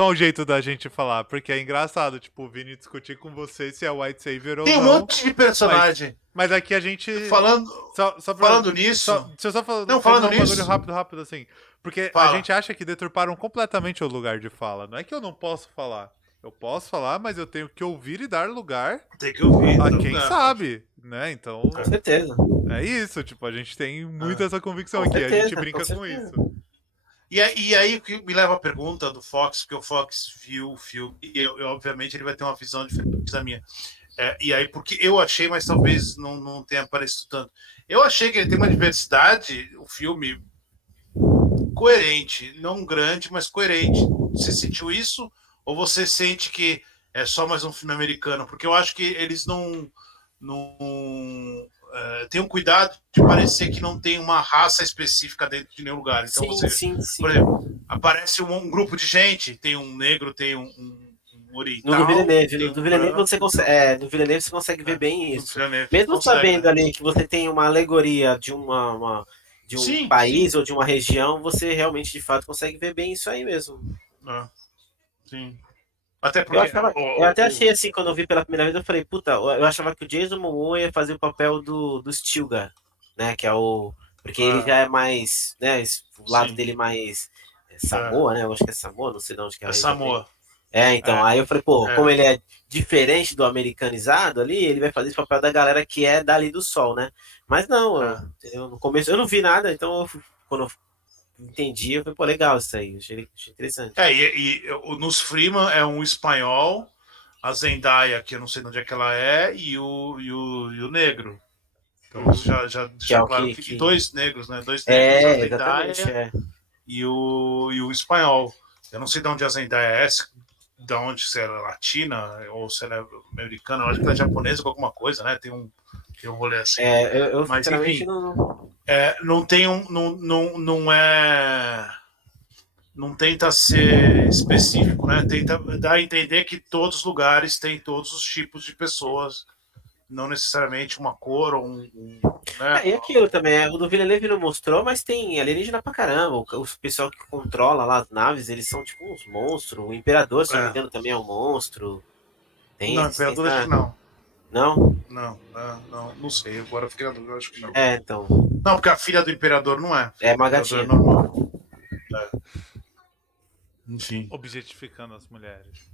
um jeito da gente falar. Porque é engraçado, tipo, o Vini discutir com você se é White Savior ou Tem um não. monte de personagem. Mas aqui a gente. Falando, Só pra, falando nisso. deixa eu só Não, terminar falando um bagulho nisso. rápido assim. Porque a Fala. gente acha que deturparam completamente o lugar de fala. Não é que eu não posso falar. Eu posso falar, mas eu tenho que ouvir e dar lugar Tem que ouvir. a dar quem lugar. sabe, né? Então, Com certeza. é isso. Tipo, a gente tem muito essa convicção Com aqui. A certeza, gente brinca com com certeza. isso. E aí o que me leva a pergunta do Fox, porque o Fox viu o filme e obviamente ele vai ter uma visão diferente da minha. E aí, porque eu achei, mas talvez não tenha aparecido tanto. Eu achei que ele tem uma diversidade, o filme coerente, não grande, mas coerente. Você sentiu isso? Ou você sente que é só mais um filme americano? Porque eu acho que eles não tem um cuidado de parecer que não tem uma raça específica dentro de nenhum lugar. Então, Sim. por exemplo, aparece um grupo de gente, tem um negro, tem um oriental. No Villeneuve, tem no Villeneuve você consegue, no Villeneuve você consegue ver bem isso. Mesmo sabendo ali que você tem uma alegoria de de um país ou de uma região, você realmente de fato consegue ver bem isso aí mesmo. Sim. Até porque eu até achei assim, quando eu vi pela primeira vez, eu falei, puta, eu achava que o Jason Momoa ia fazer o papel do Stilgar, né? Que é o. Porque ele já é mais, né? O lado dele mais Samoa, né? Eu acho que é Samoa, não sei de onde que é. É Samoa. Então, aí eu falei, pô, como ele é diferente do americanizado ali, ele vai fazer esse papel da galera que é dali do sol, né? Mas não, no começo eu não vi nada, então quando eu entendi, eu falei, pô, legal isso aí, achei interessante. Nos Freeman é um espanhol, a Zendaya, que eu não sei de onde é que ela é, e o negro. Então já claro que dois negros, né? Dois negros, a Zendaya e o espanhol. Eu não sei de onde a Zendaya é, de onde, se ela é latina ou se ela é americana, eu acho que ela é japonesa com alguma coisa, né? Tem um rolê assim. Eu mas sinceramente enfim, não tem não tenta ser específico, né? Tenta dar a entender que todos os lugares têm todos os tipos de pessoas, não necessariamente uma cor ou né? E aquilo também, o do Villeneuve não mostrou, mas tem alienígena pra caramba. O pessoal que controla lá as naves, eles são tipo uns monstros. O Imperador, se não me engano, também é um monstro. Não, Imperador acho que não. Não? Não sei. Agora eu fiquei na dúvida, acho que não. Então. Não, porque a filha do Imperador não é. É uma gatinha. Normal. Enfim. Objetificando as mulheres.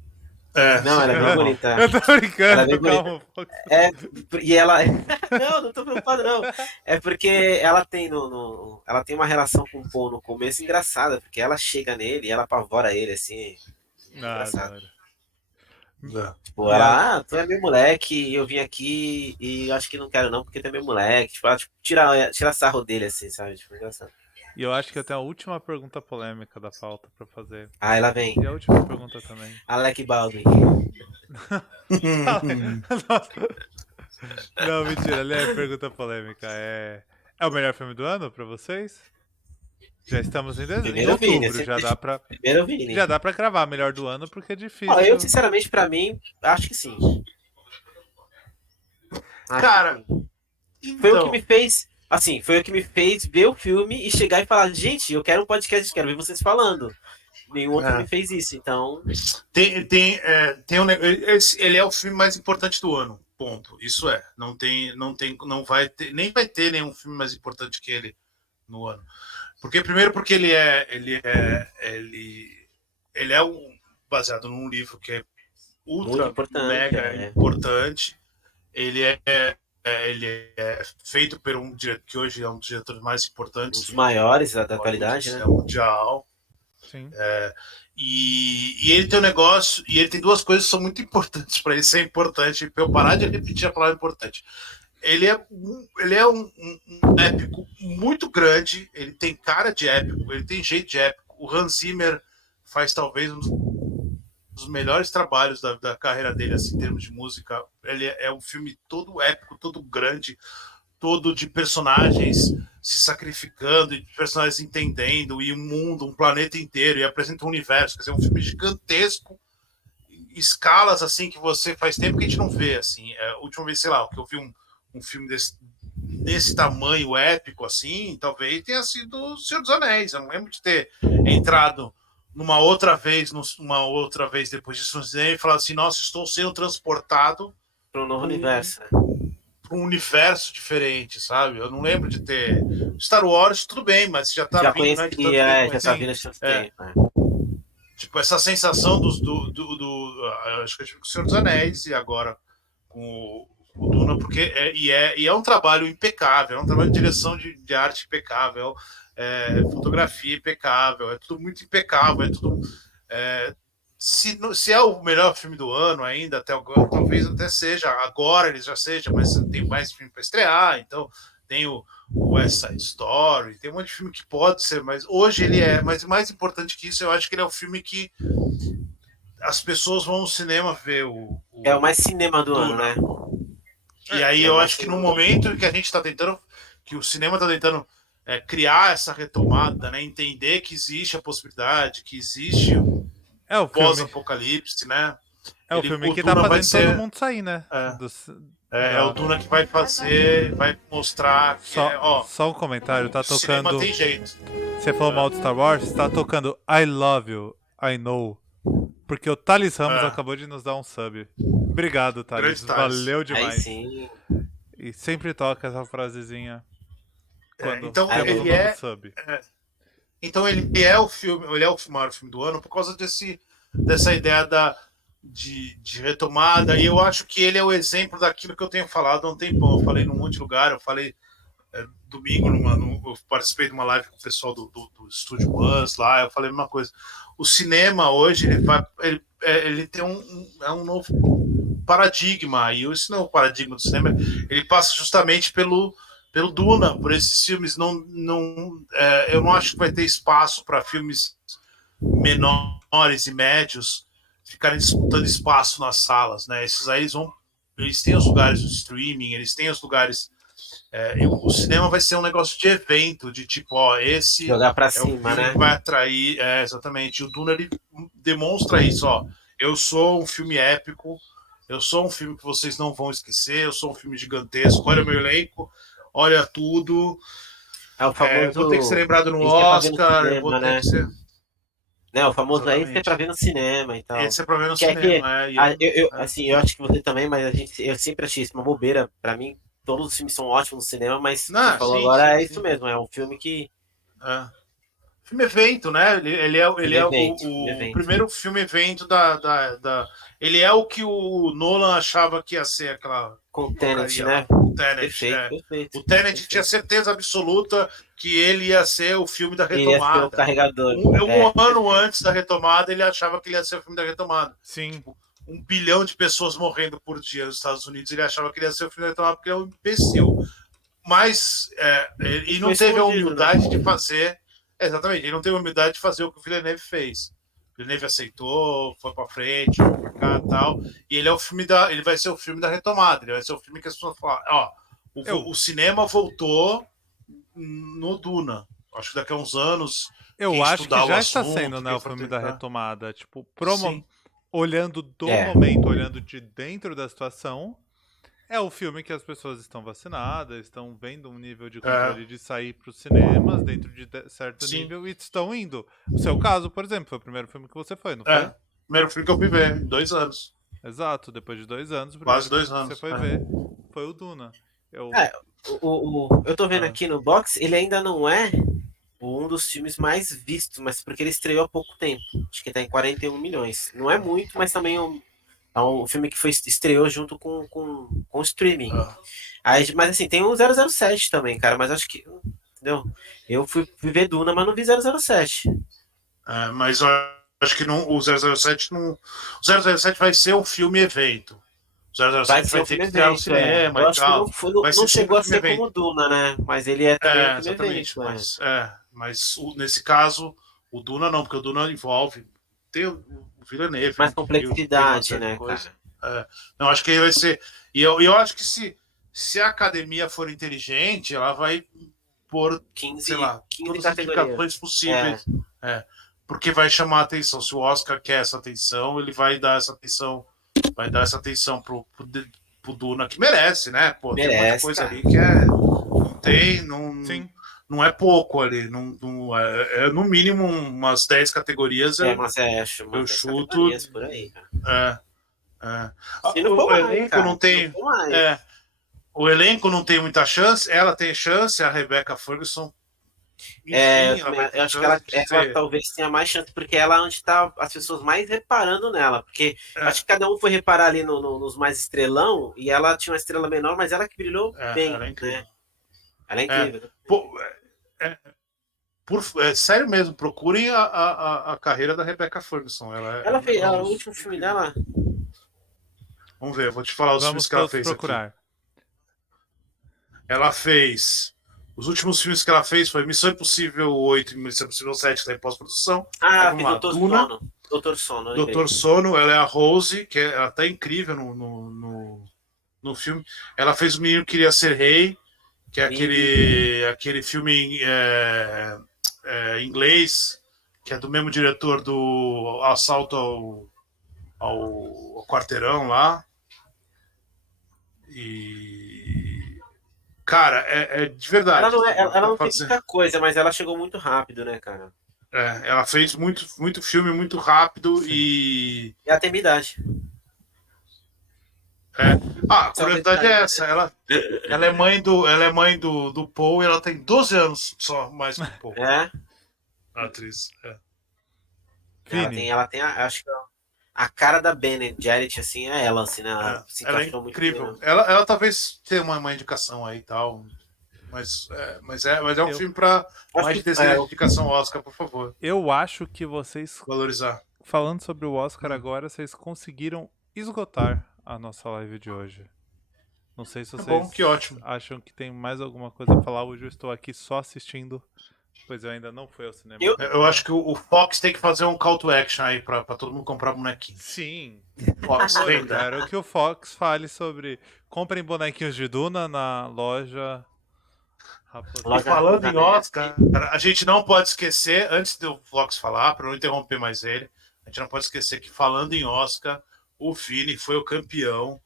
Não, ela é bem bonita. Eu tô brincando, calma. E ela. Não tô preocupado, não. É porque ela tem ela tem uma relação com o Paul no começo engraçada, porque ela chega nele e ela apavora ele, assim. Engraçado. Tipo, ela, tu é meu moleque, eu vim aqui e acho que não quero não, porque tu é meu moleque. Tipo, ela tira sarro dele, assim, sabe? Tipo, engraçado. E eu acho que eu tenho a última pergunta polêmica da pauta pra fazer. Ela vem. E a última pergunta também. Alec Baldwin. Não, mentira. Ali é pergunta polêmica. É o melhor filme do ano pra vocês? Já estamos em outubro. Vini, já dá pra cravar melhor do ano porque é difícil. Eu, sinceramente, pra mim, acho que sim. Cara, foi o que me fez... Assim, foi o que me fez ver o filme e chegar e falar, gente, eu quero um podcast, quero ver vocês falando. Nenhum outro me fez isso, então... Ele é o filme mais importante do ano, ponto. Isso é. Não vai ter, nem vai ter nenhum filme mais importante que ele no ano. Primeiro porque ele é baseado num livro que é ultra mega importante. Ele é feito por um diretor que hoje é um dos diretores mais importantes. Um dos maiores da atualidade, né? Mundial. Sim. E ele tem um negócio, e ele tem duas coisas que são muito importantes para ele ser importante, para eu parar de repetir a palavra importante. Ele é um épico muito grande, ele tem cara de épico, ele tem jeito de épico. O Hans Zimmer faz talvez um dos melhores trabalhos da carreira dele, assim, em termos de música. Ele é um filme todo épico, todo grande, todo de personagens se sacrificando e personagens entendendo, e um mundo, um planeta inteiro, e apresenta um universo. Quer dizer, um filme gigantesco, escalas assim que você faz tempo que a gente não vê. Assim. A última vez, sei lá, que eu vi um filme desse tamanho épico assim, talvez tenha sido O Senhor dos Anéis. Eu não lembro de ter entrado numa outra vez depois disso, e falar assim, nossa, estou sendo transportado Para um novo universo, né? para um universo diferente, sabe? Eu não lembro de ter Star Wars, tudo bem, mas já tá Já vindo, né, de tanto conhecia, tempo, já assim, tá vindo de tanto tempo. Né? tipo, essa sensação acho que eu tive com o Senhor dos Anéis e agora com o Duna, porque é um trabalho impecável, é um trabalho de direção de arte impecável, fotografia impecável, é tudo muito impecável, é tudo. Se é o melhor filme do ano ainda, até agora, talvez até seja, agora ele já seja, mas tem mais filme para estrear, então tem o West Side Story, tem um monte de filme que pode ser, mas hoje ele é, mas mais importante que isso, eu acho que ele é o filme que as pessoas vão ao cinema ver É o mais cinema do Duna. ano, né? E aí eu acho que no momento que a gente está tentando, que o cinema está tentando criar essa retomada, né, entender que existe a possibilidade, que existe o filme. Pós-apocalipse, né? O filme que tá fazendo todo mundo sair, né? É o Duna que vai fazer, vai mostrar que só um comentário, tá tocando. Cinema tem jeito. Você falou mal de Star Wars, tá tocando I Love You, I Know. Porque o Thales Ramos acabou de nos dar um sub. Obrigado, Thales. Valeu demais. Aí sim. E sempre toca essa frasezinha quando então temos ele um novo sub. Então ele é o maior filme do ano por causa dessa ideia de retomada, e eu acho que ele é o exemplo daquilo que eu tenho falado há um tempão. Eu falei num monte de lugar, eu falei domingo, eu participei de uma live com o pessoal do Estúdio Buzz lá, eu falei a mesma coisa. O cinema hoje, ele tem um novo paradigma, e esse não é o paradigma do cinema, ele passa justamente pelo Duna, por esses filmes. Eu não acho que vai ter espaço para filmes menores e médios ficarem disputando espaço nas salas, né? Esses aí eles têm os lugares do streaming, eles têm os lugares. O cinema vai ser um negócio de evento, de tipo, esse jogar para cima, o filme, né? Que vai atrair, exatamente. O Duna ele demonstra isso, eu sou um filme épico, eu sou um filme que vocês não vão esquecer, eu sou um filme gigantesco, olha o meu elenco, olha tudo. É o famoso. Vou ter que ser lembrado no Oscar, cinema, vou ter né? que ser. Né, o famoso esse é pra ver no cinema e tal. Esse é pra ver no cinema, assim, eu acho que você também, mas eu sempre achei isso uma bobeira. Pra mim, todos os filmes são ótimos no cinema, mas você falou agora, isso mesmo, é um filme que... Filme evento, né? Ele é o primeiro filme evento ele é o que o Nolan achava que ia ser aquela... Com o Tenet, né? O Tenet, perfeito. O Tenet tinha certeza absoluta que ele ia ser o filme da retomada. Ia ser o carregador. Um ano antes da retomada, ele achava que ele ia ser o filme da retomada. Sim. Tipo, 1 bilhão de pessoas morrendo por dia nos Estados Unidos, ele achava que ele ia ser o filme da retomada porque é um imbecil. Mas ele não teve a humildade de fazer... Exatamente, ele não teve a humildade de fazer o que o Villeneuve fez. O Villeneuve aceitou, foi pra frente, foi pra cá e tal. E ele ele vai ser o filme da retomada. Ele vai ser o filme que as pessoas falam, o cinema voltou no Duna. Acho que daqui a uns anos. Eu acho que já está sendo, né, o filme da retomada. Tipo, olhando do momento, olhando de dentro da situação. É o filme que as pessoas estão vacinadas, estão vendo um nível de controle de sair para os cinemas dentro de certo nível e estão indo. O seu caso, por exemplo, foi o primeiro filme que você foi, não foi? Primeiro filme que eu fui ver, 2 anos. Exato, depois de 2 anos. Quase 2 anos. Você foi ver, foi o Duna. Eu tô vendo aqui no box, ele ainda não é um dos filmes mais vistos, mas porque ele estreou há pouco tempo. Acho que tá em 41 milhões. Não é muito, mas também é um filme que estreou junto com o streaming. Aí, mas assim, tem o 007 também, cara, mas acho que... Entendeu? Eu fui ver Duna, mas não vi 007. Mas eu acho que o 007 não... O 007 vai ser um filme evento. O 007 vai ter que criar um cinema e tal. Não chegou a ser como o Duna, né? Mas ele é também um filme exatamente, evento. mas nesse caso, o Duna não, porque o Duna envolve... Tem o Villeneuve. Mais complexidade, né, cara? Não, acho que ele vai ser... E eu acho que se Se a academia for inteligente, ela vai pôr, 15, sei lá, 15 todas as categorias. indicações possíveis. Porque vai chamar a atenção. Se o Oscar quer essa atenção, ele vai dar essa atenção, pro Duna, que merece, né? Pô, tem um monte de Merece, coisa cara. ali que não tem, Sim. não é pouco ali. É no mínimo umas 10 categorias. Mas acho eu umas 10 chuto. categorias por aí, cara. Se não for O mais, elenco cara, não tem. se não for mais. O elenco não tem muita chance, ela tem chance, a Rebecca Ferguson. Enfim, eu acho que ela talvez tenha mais chance, porque ela é onde tá as pessoas mais reparando nela. Porque acho que cada um foi reparar ali nos mais estrelão, e ela tinha uma estrela menor, mas ela que brilhou bem. Ela é incrível. Né? Ela é incrível. Sério mesmo, procurem a carreira da Rebecca Ferguson. Ela fez o último filme dela. Vamos ver, eu vou te falar os filmes que ela fez procurar. aqui. Ela fez. Os últimos filmes que ela fez foi Missão Impossível 8 e Missão Impossível 7, que está em pós-produção. Fez Doutor Sono. Doutor Sono, ela é a Rose, que ela tá incrível no filme. Ela fez O Menino Que Queria Ser Rei, que é aquele filme em inglês, que é do mesmo diretor do Assalto ao Quarteirão lá. E... Cara, de verdade. Ela não fez muita coisa, mas ela chegou muito rápido, né, cara? Ela fez muito filme, muito rápido. Sim. E ela tem minha idade. A curiosidade é essa. Ela é mãe do Paul e ela tem 12 anos só mais que o Paul. A atriz. Ela tem acho que a cara da Bene Gesserit, assim, é ela, assim, né? Ela é incrível. Muito ela talvez tenha uma indicação aí e tal. Mas é um filme para mais de desejo de indicação Oscar, por favor. Eu acho que vocês, valorizar. Falando sobre o Oscar agora, vocês conseguiram esgotar a nossa live de hoje. Não sei se vocês que ótimo. acham que tem mais alguma coisa a falar. Hoje eu estou aqui só assistindo, pois eu ainda não fui ao cinema. Eu acho que o Fox tem que fazer um call to action aí pra todo mundo comprar bonequinho. Sim. Fox, eu quero que o Fox fale sobre... Comprem bonequinhos de Duna na loja... E falando em Oscar, a gente não pode esquecer, antes do Fox falar, para não interromper mais ele, a gente não pode esquecer que falando em Oscar, o Vini foi o campeão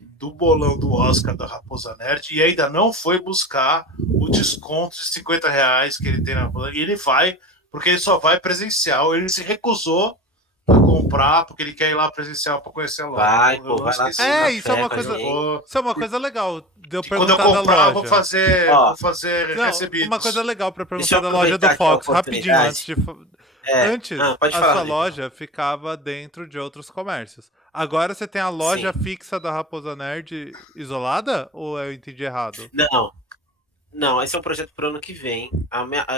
do bolão do Oscar da Raposa Nerd e ainda não foi buscar o desconto de R$50 que ele tem na Raposa. E ele vai, porque ele só vai presencial, ele se recusou a comprar, porque ele quer ir lá presencial para conhecer a loja. Vai lá. Isso é uma coisa legal. Quando eu comprar, vou fazer recebidos. Uma coisa legal para perguntar da loja do Fox, rapidinho, antes a sua loja ficava dentro de outros comércios. Agora você tem a loja fixa da Raposa Nerd isolada? Ou eu entendi errado? Não, esse é um projeto pro ano que vem.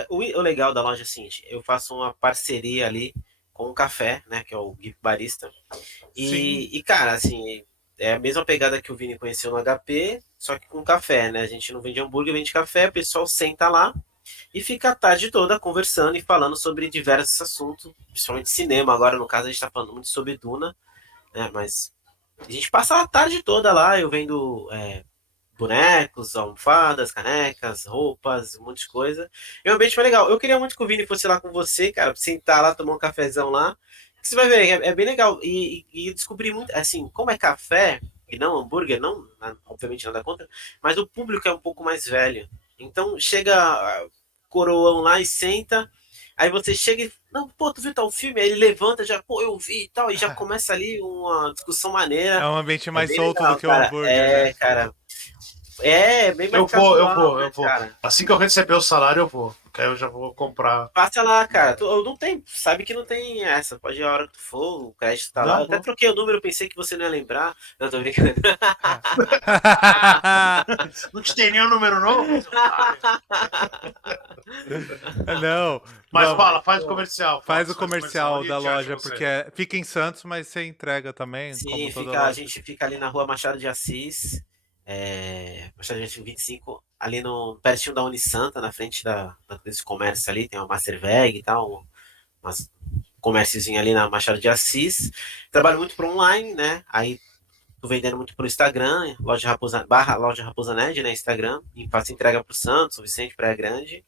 O legal da loja é o seguinte, eu faço uma parceria ali com o café, né, que é o Gui Barista. E, cara, assim, é a mesma pegada que o Vini conheceu no HP, só que com café, né? A gente não vende hambúrguer, vende café, o pessoal senta lá e fica a tarde toda conversando e falando sobre diversos assuntos, principalmente cinema. Agora, no caso, a gente tá falando muito sobre Duna, né? Mas a gente passa a tarde toda lá, eu vendo bonecos, almofadas, canecas, roupas, um monte de coisa. É um ambiente foi legal. Eu queria muito que o Vini fosse lá com você, cara, pra sentar lá, tomar um cafezão lá. Você vai ver, é bem legal. E descobri muito, assim, como é café e não hambúrguer, não, obviamente nada contra, mas o público é um pouco mais velho. Então chega coroão lá e senta, aí você chega e, não, pô, tu viu tal filme? Aí ele levanta, já, pô, eu vi e tal, e já começa ali uma discussão maneira. É um ambiente mais solto legal, do que o hambúrguer, né? Cara. Bem mais eu vou. Cara. Assim que eu receber o salário, eu vou. Porque aí eu já vou comprar. Passa lá, cara. Não tem, sabe que não tem essa. Pode ir a hora que tu for, o crédito tá lá. Eu até troquei o número, pensei que você não ia lembrar. Não, tô brincando. Não te tem nenhum número novo? Não. Mas fala, faz o comercial. Faz o comercial da loja, porque fica em Santos, mas você entrega também. Sim, a gente fica ali na rua Machado de Assis. Machado de Assis 25, ali no pertinho da Unisanta, na frente desse comércio ali, tem uma Masterveg e tal, comérciozinho ali na Machado de Assis. Trabalho muito para online, né? Aí tô vendendo muito pelo Instagram, Loja Raposa Nerd, né? Instagram, e faço entrega pro Santos, Vicente, Praia Grande.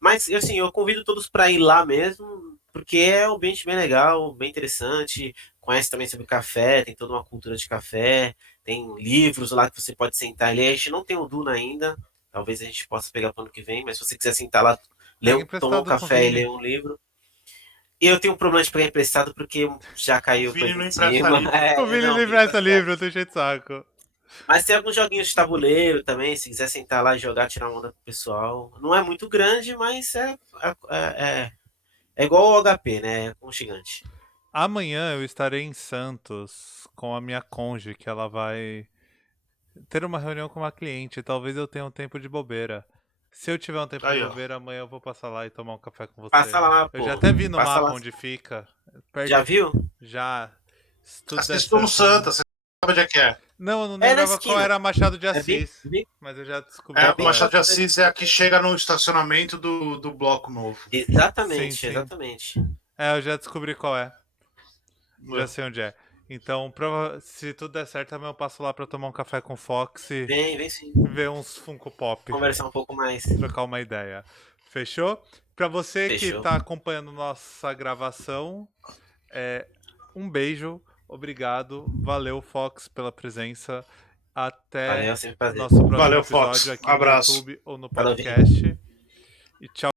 Mas, assim, eu convido todos para ir lá mesmo, porque é um ambiente bem legal, bem interessante. Conhece também sobre café, tem toda uma cultura de café, tem livros lá que você pode sentar ali. A gente não tem o Duna ainda, talvez a gente possa pegar para o ano que vem, mas se você quiser sentar lá, Pega tomar um emprestado com o café e Vini. ler um livro. E eu tenho um problema de pegar emprestado porque já caiu O Vini coisa não em empresta cima. livro. O Vini Não, não empresta tá livro, eu certo. tô cheio de saco. Mas tem alguns joguinhos de tabuleiro também, se quiser sentar lá e jogar, tirar uma onda com o pessoal. Não é muito grande, mas é igual o HP, né? É um gigante. Amanhã eu estarei em Santos com a minha conge, que ela vai ter uma reunião com uma cliente. Talvez eu tenha um tempo de bobeira. Se eu tiver um tempo de Aí, ó. bobeira, amanhã eu vou passar lá e tomar um café com você. Passa lá, Eu já pô. até vi no Passa mapa lá. onde fica. Já Perto. viu? Já. Se tudo der Assistam no certo. Santa, você sabe onde é que é. Não, eu não É na lembrava qual esquina. era Machado de É bem, Assis. bem, Mas eu já descobri É, é o bem qual é. Machado de próximo da Assis é a esquina. que chega no estacionamento do Bloco Novo. Sim, Exatamente, sim. exatamente. É, eu já descobri qual é. Já sei onde é. Então, se tudo der certo, amanhã eu passo lá pra tomar um café com o Fox e Vem sim. ver uns Funko Pop. Conversar um pouco mais. Trocar uma ideia. Fechou? Pra você que Fechou. tá acompanhando nossa gravação, um beijo, obrigado, valeu Fox pela presença. Até Valeu, sempre prazer. nosso próximo Valeu, episódio Fox. aqui Abraço. no YouTube ou no Falou, podcast. E tchau.